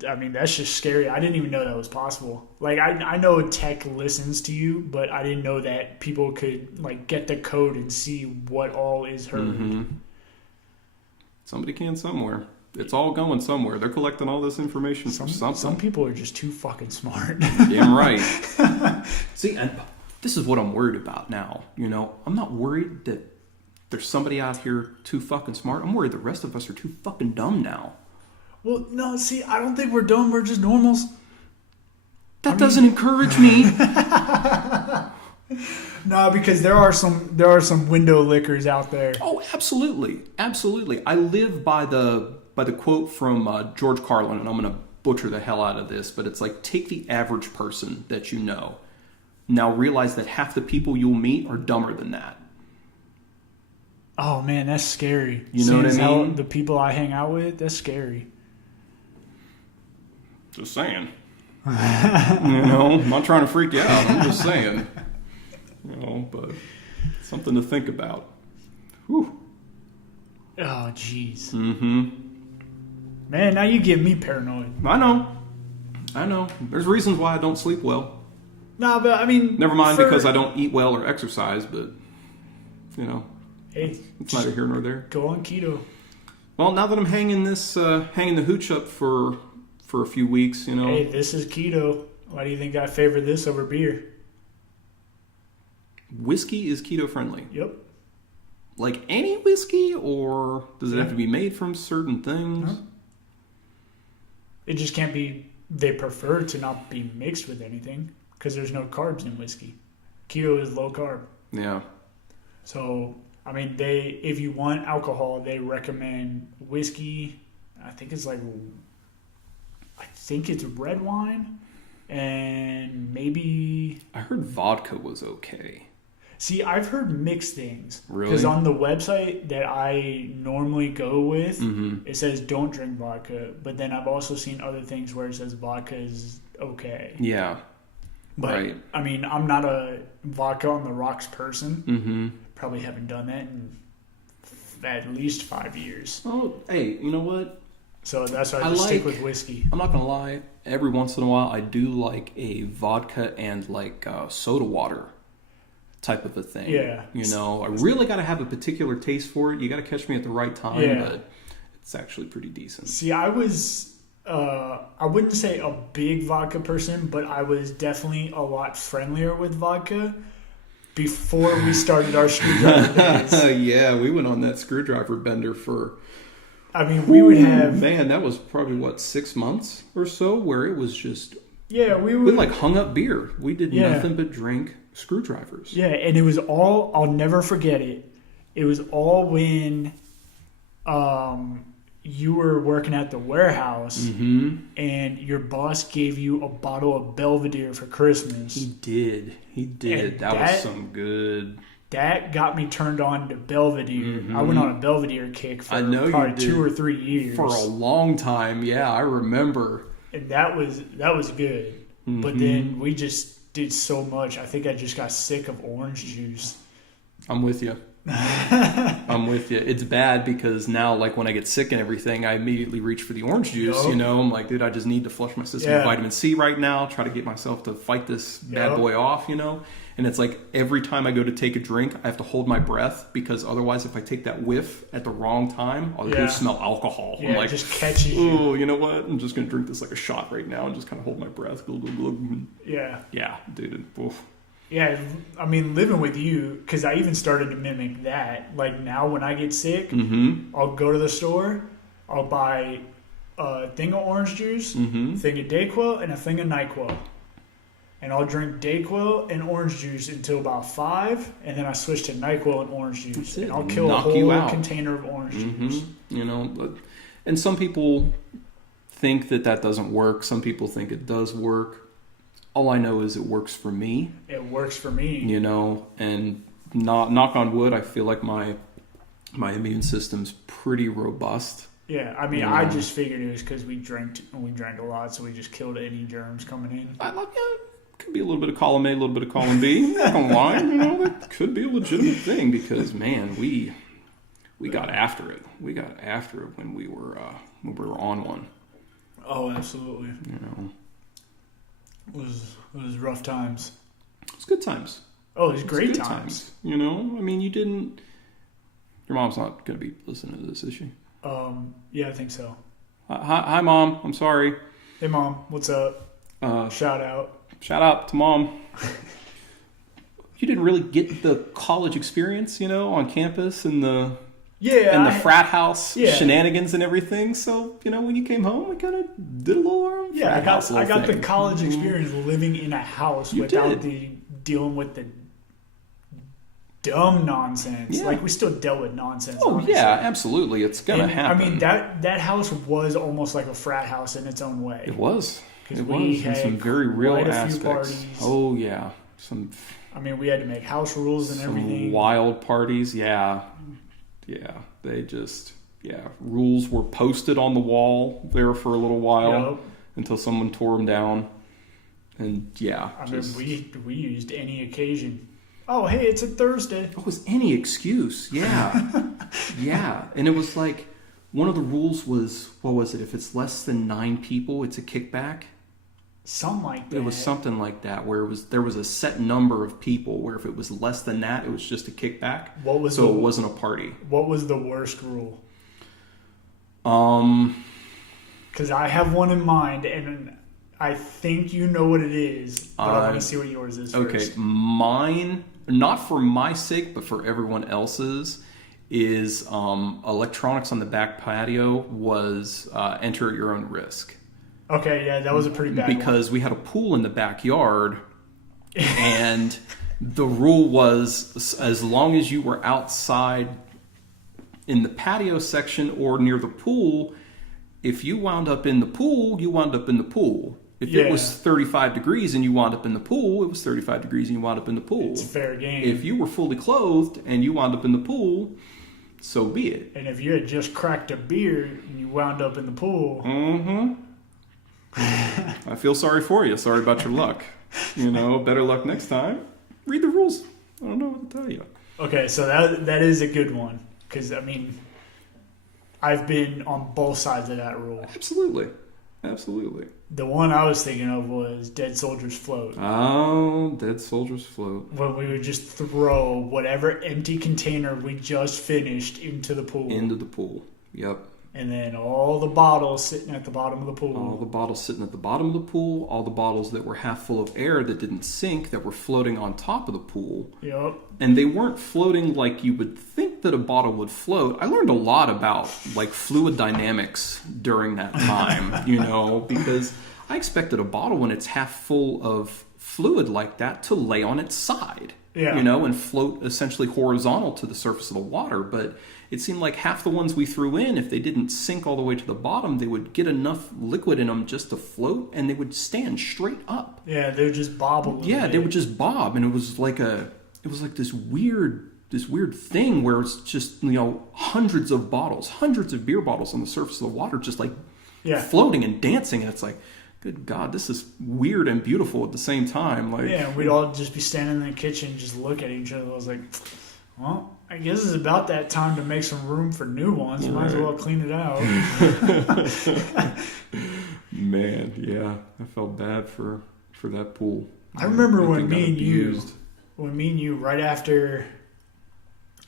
I mean, that's just scary. I didn't even know that was possible. Like, I know tech listens to you, but I didn't know that people could, like, get the code and see what all is heard. Mm-hmm. Somebody can somewhere. It's all going somewhere. They're collecting all this information from something. Some people are just too fucking smart. Damn right. See, and this is what I'm worried about now. You know, I'm not worried that there's somebody out here too fucking smart. I'm worried the rest of us are too fucking dumb now. Well, no, see, I don't think we're dumb. We're just normals. That doesn't encourage me. No, because there are some window lickers out there. Oh, absolutely, absolutely. I live by the quote from George Carlin, and I'm going to butcher the hell out of this, but it's like, take the average person that you know. Now realize that half the people you'll meet are dumber than that. Oh man, that's scary. You know what I mean? The people I hang out with, that's scary. Just saying. You know, I'm not trying to freak you out. I'm just saying. You know, but something to think about. Whew. Oh, jeez. Mm-hmm. Man, now you get me paranoid. I know. There's reasons why I don't sleep well. No, but I mean... Never mind because I don't eat well or exercise, but, you know, hey, it's neither here nor there. Go on keto. Well, now that I'm hanging the hooch up for a few weeks, you know. Hey, this is keto. Why do you think I favor this over beer? Whiskey is keto friendly. Yep. Like any whiskey, or does it have to be made from certain things? No. It just can't be. They prefer to not be mixed with anything because there's no carbs in whiskey. Keto is low carb. Yeah. So, I mean, if you want alcohol, they recommend whiskey. I think it's red wine, and maybe... I heard vodka was okay. See, I've heard mixed things. Really? Because on the website that I normally go with, mm-hmm. it says don't drink vodka. But then I've also seen other things where it says vodka is okay. Yeah. But, right. I mean, I'm not a vodka on the rocks person. Mm-hmm. Probably haven't done that in at least 5 years. Oh, hey, you know what? So that's why I just stick with whiskey. I'm not gonna lie. Every once in a while, I do like a vodka and like soda water type of a thing. Yeah. You know, I really got to have a particular taste for it. You got to catch me at the right time, but it's actually pretty decent. See, I was, I wouldn't say a big vodka person, but I was definitely a lot friendlier with vodka before we started our screwdriver days. Yeah, we went on that screwdriver bender for... I mean, we would have... Man, that was probably, 6 months or so, where it was just... Yeah, we would... We, like, hung up beer. We did nothing but drink screwdrivers. Yeah, and it was all... I'll never forget it. It was all when you were working at the warehouse, and your boss gave you a bottle of Belvedere for Christmas. He did. That was some good... That got me turned on to Belvedere. I went on a Belvedere kick for probably 2 or 3 years. For a long time, yeah, I remember. And that was good. But then we just did so much. I think I just got sick of orange juice. I'm with you. I'm with you. It's bad because now, like, when I get sick and everything, I immediately reach for the orange juice. You know, I'm like, dude, I just need to flush my system with vitamin C right now. Try to get myself to fight this bad boy off, you know. And it's like every time I go to take a drink, I have to hold my breath because otherwise, if I take that whiff at the wrong time, I'll just smell alcohol. Yeah, I'm like, it just catches you. Oh, you know what? I'm just gonna drink this like a shot right now and just kind of hold my breath. Glug, glug, glug. Yeah, dude. Oof. Yeah, I mean, living with you, because I even started to mimic that. Like, now when I get sick, I'll go to the store, I'll buy a thing of orange juice, a thing of Dayquil, and a thing of NyQuil. And I'll drink Dayquil and orange juice until about 5, and then I switch to NyQuil and orange juice. And I'll kill a whole container of orange juice. You know, and some people think that doesn't work. Some people think it does work. All I know is it works for me. It works for me. You know, and knock on wood, I feel like my immune system's pretty robust. Yeah, I mean, I just figured it was because we drank a lot, so we just killed any germs coming in. Could be a little bit of column A, a little bit of column B. I'm not gonna lie, you know, that could be a legitimate thing because, man, we got after it. We got after it when we were on one. Oh, absolutely. You know. It was rough times. It was good times. Oh, it was great times. You know, I mean, you didn't... Your mom's not going to be listening to this, is she? Yeah, I think so. Hi, Mom. I'm sorry. Hey, Mom. What's up? Shout out. Shout out to Mom. You didn't really get the college experience, you know, on campus and the... Yeah, and the frat house shenanigans and everything. So, you know, when you came home, we kind of did a little frat house I got thing. the college experience living in a house without dealing with the dumb nonsense. Yeah. Like, we still dealt with nonsense. Oh, honestly. yeah, absolutely. It's going to happen. I mean, that house was almost like a frat house in its own way. It was. It we was. had some very real quite a aspects. few parties. Oh, yeah. I mean, we had to make house rules and everything. Wild parties, yeah. Yeah, they just, rules were posted on the wall there for a little while until someone tore them down. And I mean, we used any occasion. Oh, hey, it's a Thursday. It was any excuse, yeah. Yeah, and it was like, one of the rules was, what was it? If it's less than 9 people, it's a kickback. Something like that. It was something like that, where there was a set number of people, where if it was less than that, it was just a kickback. It wasn't a party. What was the worst rule? Because I have one in mind, and I think you know what it is, but I want to see what yours is first. Okay, mine, not for my sake, but for everyone else's, is electronics on the back patio was enter at your own risk. Okay, yeah, that was a pretty bad because we had a pool in the backyard, and the rule was as long as you were outside in the patio section or near the pool, if you wound up in the pool, you wound up in the pool. If it was 35 degrees and you wound up in the pool, it was 35 degrees and you wound up in the pool. It's fair game. If you were fully clothed and you wound up in the pool, so be it. And if you had just cracked a beer and you wound up in the pool... I feel sorry for you. Sorry about your luck. You know, better luck next time. Read the rules. I don't know what to tell you. Okay, so that is a good one. Because, I mean, I've been on both sides of that rule. Absolutely. Absolutely. The one I was thinking of was Dead Soldiers Float. Oh, Dead Soldiers Float. When we would just throw whatever empty container we just finished into the pool. Into the pool. Yep. And then all the bottles sitting at the bottom of the pool. All the bottles sitting at the bottom of the pool. All the bottles that were half full of air that didn't sink, that were floating on top of the pool. Yep. And they weren't floating like you would think that a bottle would float. I learned a lot about like fluid dynamics during that time, you know, because I expected a bottle when it's half full of fluid like that to lay on its side, you know, and float essentially horizontal to the surface of the water. But it seemed like half the ones we threw in, if they didn't sink all the way to the bottom, they would get enough liquid in them just to float, and they would stand straight up. Yeah, they would just bob a little bit. They would just bob, and it was like this weird thing where it's just, you know, hundreds of beer bottles on the surface of the water, just like floating and dancing, and it's like, good God, this is weird and beautiful at the same time. Like, yeah, we'd all just be standing in the kitchen, just look at each other. I was like, well, I guess it's about that time to make some room for new ones. Might as well clean it out. Man, yeah, I felt bad for that pool. I remember when me and you, right after,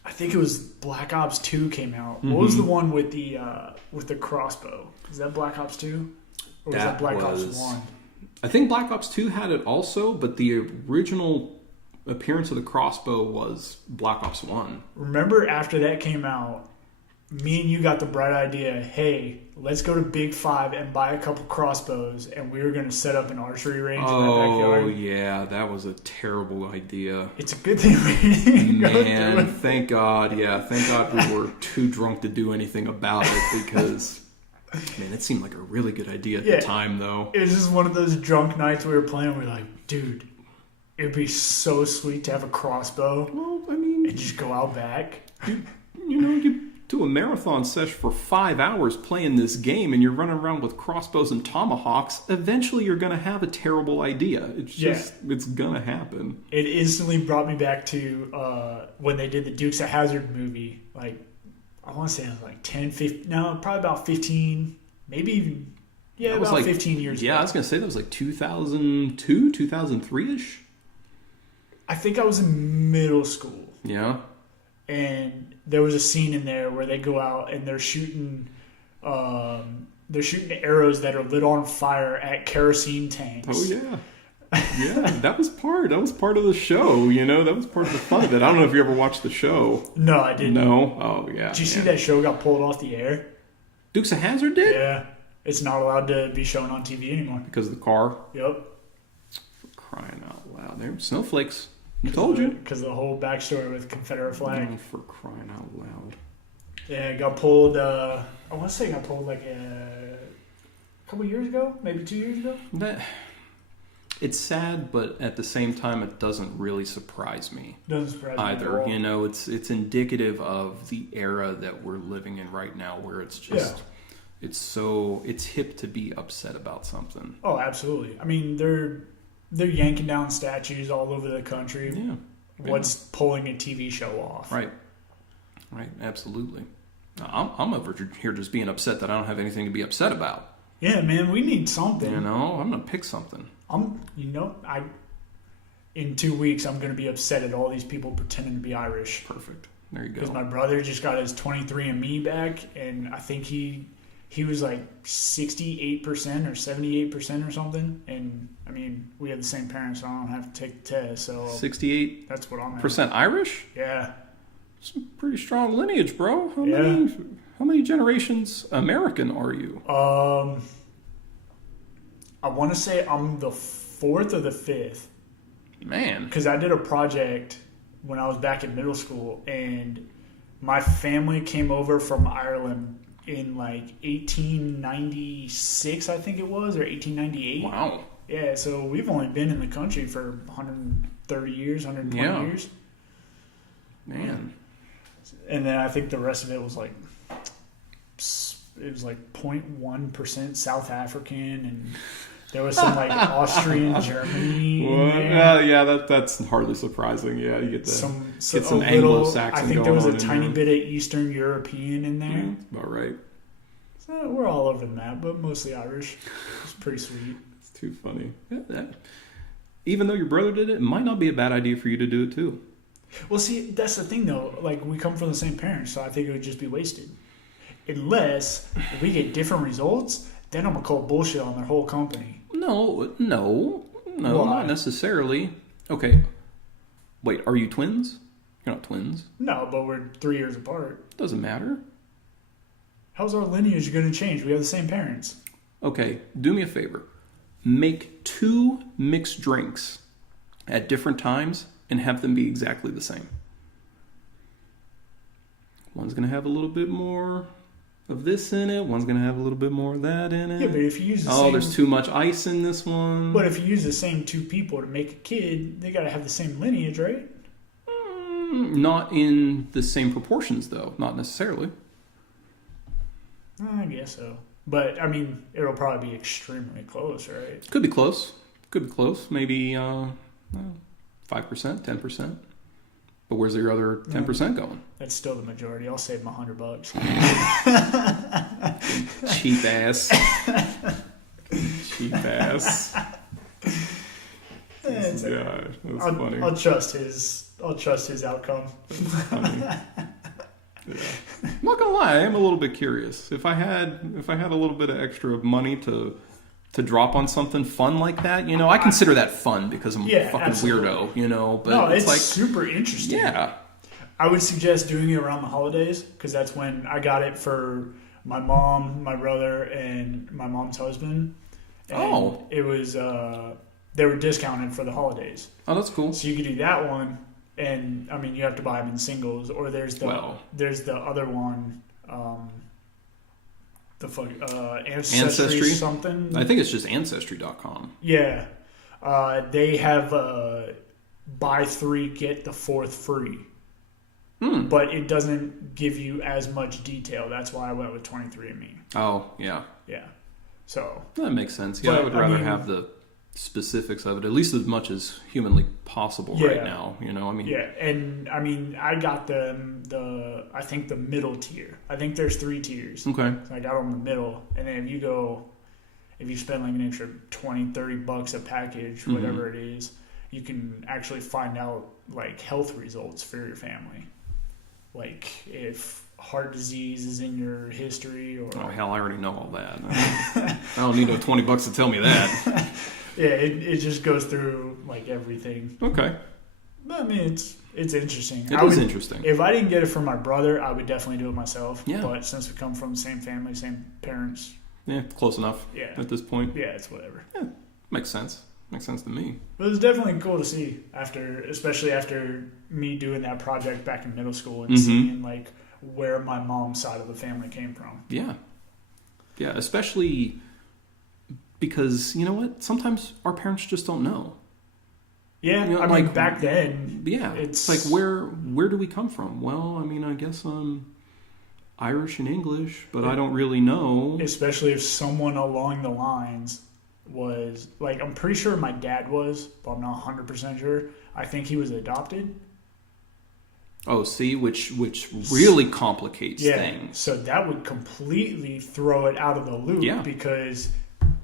I think it was Black Ops 2 came out. What was the one with the crossbow? Is that Black Ops 2? Or was that Black Ops 1? I think Black Ops 2 had it also, but the original appearance of the crossbow was Black Ops 1. Remember after that came out, me and you got the bright idea, hey, let's go to Big 5 and buy a couple crossbows, and we were going to set up an archery range in my backyard. Oh, yeah, that was a terrible idea. It's a good thing we didn't go through it. Thank God we were too drunk to do anything about it, because, man, it seemed like a really good idea at the time, though. It was just one of those drunk nights we were playing, we were like, dude, it'd be so sweet to have a crossbow. Well, I mean, and just go out back. You do a marathon session for 5 hours playing this game, and you're running around with crossbows and tomahawks. Eventually, you're going to have a terrible idea. It's going to happen. It instantly brought me back to when they did the Dukes of Hazzard movie. Like, I want to say it was like 10, 15, no, probably about 15, maybe even, about like 15 years ago. Yeah, I was going to say that was like 2002, 2003-ish. I think I was in middle school. Yeah. And there was a scene in there where they go out and they're shooting arrows that are lit on fire at kerosene tanks. Oh yeah. Yeah, that was part of the show, you know, that was part of the fun of it. I don't know if you ever watched the show. No, I didn't. No? Oh yeah. Did you see that show got pulled off the air? Dukes of Hazzard did? Yeah. It's not allowed to be shown on TV anymore. Because of the car? Yep. For crying out loud. They're snowflakes. I told you. Because of the whole backstory with Confederate flag. Oh, for crying out loud. Yeah, it got pulled, I want to say it got pulled like a couple years ago, maybe 2 years ago. It's sad, but at the same time, it doesn't really surprise me. Doesn't surprise me either. At all. You know, it's indicative of the era that we're living in right now, where it's just it's hip to be upset about something. Oh, absolutely. I mean, they're yanking down statues all over the country. Yeah. What's pulling a TV show off? Right. Absolutely. I'm over here just being upset that I don't have anything to be upset about. Yeah, man, we need something. You know, I'm gonna pick something. In 2 weeks, I'm gonna be upset at all these people pretending to be Irish. Perfect. There you go. Because my brother just got his 23andMe back, and I think he was like 68% or 78% or something. And I mean, we have the same parents, so I don't have to take the test. So 68%. That's what I'm at. Percent Irish? Yeah. Some pretty strong lineage, bro. How many generations American are you? I want to say I'm the 4th or the 5th. Man. Because I did a project when I was back in middle school, and my family came over from Ireland in like 1896, I think it was, or 1898. Wow. Yeah, so we've only been in the country for 130 years, 120 years. Man. And then I think the rest of it was like 0.1% South African, and There was some like Austrian Germany. Yeah, that's hardly surprising. Yeah, you get some Anglo-Saxon. I think there was a tiny bit of Eastern European in there. Yeah, that's about right. So we're all over the map, but mostly Irish. It's pretty sweet. It's too funny. Yeah. Even though your brother did it might not be a bad idea for you to do it too. Well, see, that's the thing though. Like, we come from the same parents, so I think it would just be wasted. Unless we get different results, then I'm gonna call bullshit on their whole company. No, Why? not necessarily. Okay, wait, are you twins? You're not twins. No, but we're 3 years apart. Doesn't matter. How's our lineage going to change? We have the same parents. Okay, do me a favor. Make 2 mixed drinks at different times and have them be exactly the same. One's going to have a little bit more of this in it. One's going to have a little bit more of that in it. Yeah, but if you use the same... Oh, there's too much ice in this one. But if you use the same 2 people to make a kid, they got to have the same lineage, right? Not in the same proportions, though. Not necessarily. I guess so. But, I mean, it'll probably be extremely close, right? Could be close. Maybe 5%, 10%. But where's your other 10% going? That's still the majority. I'll save my $100. Cheap ass. That's funny. I'll trust his outcome. Funny. Yeah. I'm not gonna lie, I am a little bit curious. If I had a little bit of extra money to drop on something fun like that, I consider that fun because I'm a fucking absolutely. Weirdo, But no, it's like super interesting. Yeah. I would suggest doing it around the holidays because that's when I got it for my mom, my brother, and my mom's husband. And it was they were discounted for the holidays. Oh, that's cool. So you could do that one. And I mean, you have to buy them in singles, or there's the other one, Ancestry something. I think it's just Ancestry.com. Yeah, they have buy 3 get the 4th free, but it doesn't give you as much detail. That's why I went with 23andMe. Oh yeah, So that makes sense. Yeah, I would rather have the specifics of it, at least as much as humanly possible right now. Yeah, and I mean, I got I think the middle tier. I think there's 3 tiers. Okay. So I got on the middle, and then if you spend like an extra $20-$30 a package, whatever it is, you can actually find out like health results for your family. Like if heart disease is in your history, or oh hell, I already know all that. I don't need no $20 to tell me that. Yeah, it just goes through like everything. Okay. I mean, it's interesting. It is interesting. If I didn't get it from my brother, I would definitely do it myself. Yeah. But since we come from the same family, same parents. Yeah, close enough. Yeah. At this point. Yeah, it's whatever. Yeah, makes sense. Makes sense to me. But it was definitely cool to see especially after me doing that project back in middle school and seeing like where my mom's side of the family came from. Yeah. Yeah, especially because, you know what? Sometimes our parents just don't know. Yeah, I mean, back then... Yeah, it's like, where do we come from? Well, I mean, I guess I'm Irish and English, but I don't really know. Especially if someone along the lines was... Like, I'm pretty sure my dad was, but I'm not 100% sure. I think he was adopted. Oh, see, which really complicates things. So that would completely throw it out of the loop because...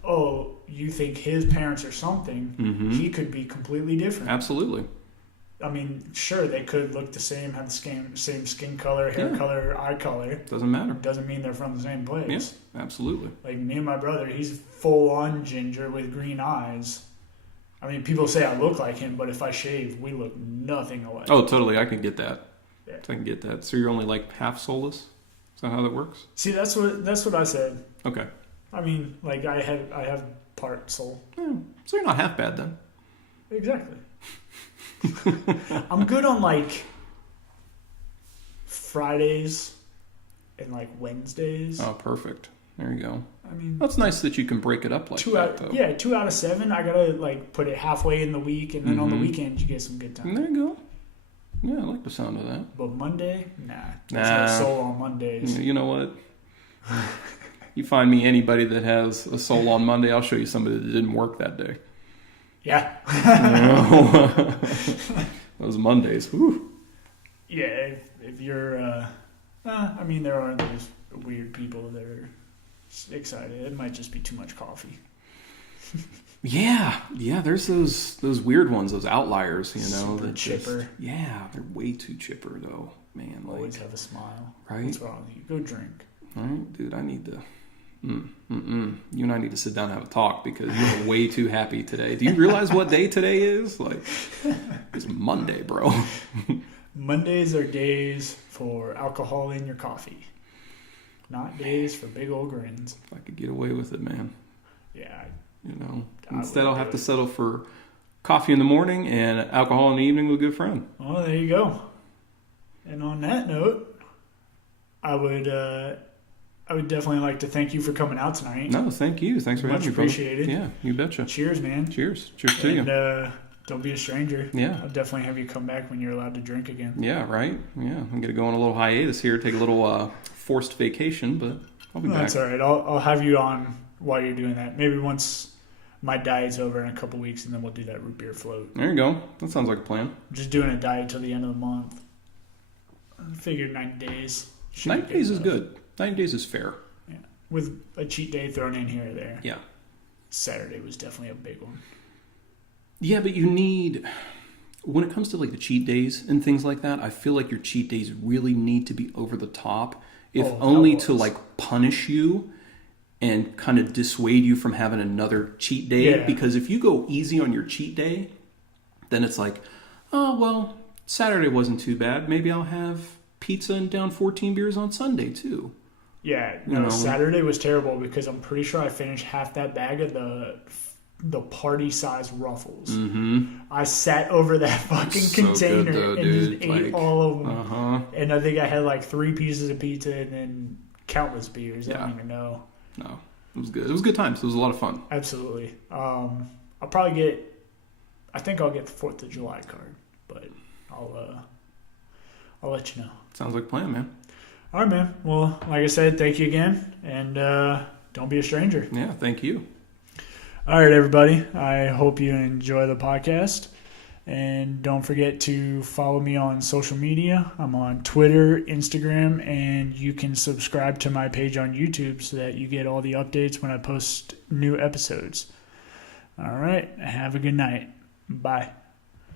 Oh, you think his parents are something, he could be completely different. Absolutely. I mean, sure, they could look the same, have the same skin color, hair color, eye color. Doesn't matter. Doesn't mean they're from the same place. Yeah, absolutely. Like me and my brother, he's full-on ginger with green eyes. I mean, people say I look like him, but if I shave, we look nothing alike. Oh, totally. I can get that. Yeah. I can get that. So you're only like half soulless? Is that how that works? See, that's what I said. Okay. I mean, like I have part soul. Yeah. So you're not half bad then. Exactly. I'm good on like Fridays and like Wednesdays. Oh, perfect. There you go. I mean, that's nice that you can break it up like that, though. Yeah, 2 out of 7. I gotta like put it halfway in the week, and then on the weekend you get some good time. There you go. Yeah, I like the sound of that. But Monday, nah. There's no soul on Mondays. You know what? You find me anybody that has a soul on Monday, I'll show you somebody that didn't work that day. Yeah. Those Mondays. Whew. Yeah, if you're, I mean, there are those weird people that are excited. It might just be too much coffee. Yeah, there's those weird ones, those outliers, you know. Super chipper. They're way too chipper, though. Man, like, always have a smile. Right? What's wrong with you? Go drink. All right, dude, I need to... You and I need to sit down and have a talk because you're way too happy today. Do you realize what day today is? Like, it's Monday, bro. Mondays are days for alcohol in your coffee. Not days for big old grins. If I could get away with it, man. Yeah. You know, instead I'll have to settle for coffee in the morning and alcohol in the evening with a good friend. Well, there you go. And on that note, I would definitely like to thank you for coming out tonight. No, thank you. Thanks for having me, brother. Much appreciated. Yeah, you betcha. Cheers, man. Cheers to you. And don't be a stranger. Yeah. I'll definitely have you come back when you're allowed to drink again. Yeah, right? Yeah, I'm going to go on a little hiatus here, take a little forced vacation, but I'll be back. That's all right. I'll have you on while you're doing that. Maybe once my diet's over in a couple weeks, and then we'll do that root beer float. There you go. That sounds like a plan. I'm just doing a diet till the end of the month. I figured 90 days. 90 days is good. 90 days is fair. Yeah. With a cheat day thrown in here or there. Yeah. Saturday was definitely a big one. Yeah, but you need... When it comes to like the cheat days and things like that, I feel like your cheat days really need to be over the top, if only to like punish you and kind of dissuade you from having another cheat day. Yeah. Because if you go easy on your cheat day, then it's like, oh, well, Saturday wasn't too bad. Maybe I'll have pizza and down 14 beers on Sunday too. Yeah, no, Saturday was terrible because I'm pretty sure I finished half that bag of the party-size Ruffles. Mm-hmm. I sat over that fucking container though, and dude. just ate all of them. Uh-huh. And I think I had like 3 pieces of pizza and then countless beers. I don't even know. No, it was good. It was good times. It was a lot of fun. Absolutely. I'll think I'll get the 4th of July card, but I'll let you know. Sounds like a plan, man. All right, man. Well, like I said, thank you again, and don't be a stranger. Yeah, thank you. All right, everybody. I hope you enjoy the podcast. And don't forget to follow me on social media. I'm on Twitter, Instagram, and you can subscribe to my page on YouTube so that you get all the updates when I post new episodes. All right. Have a good night. Bye.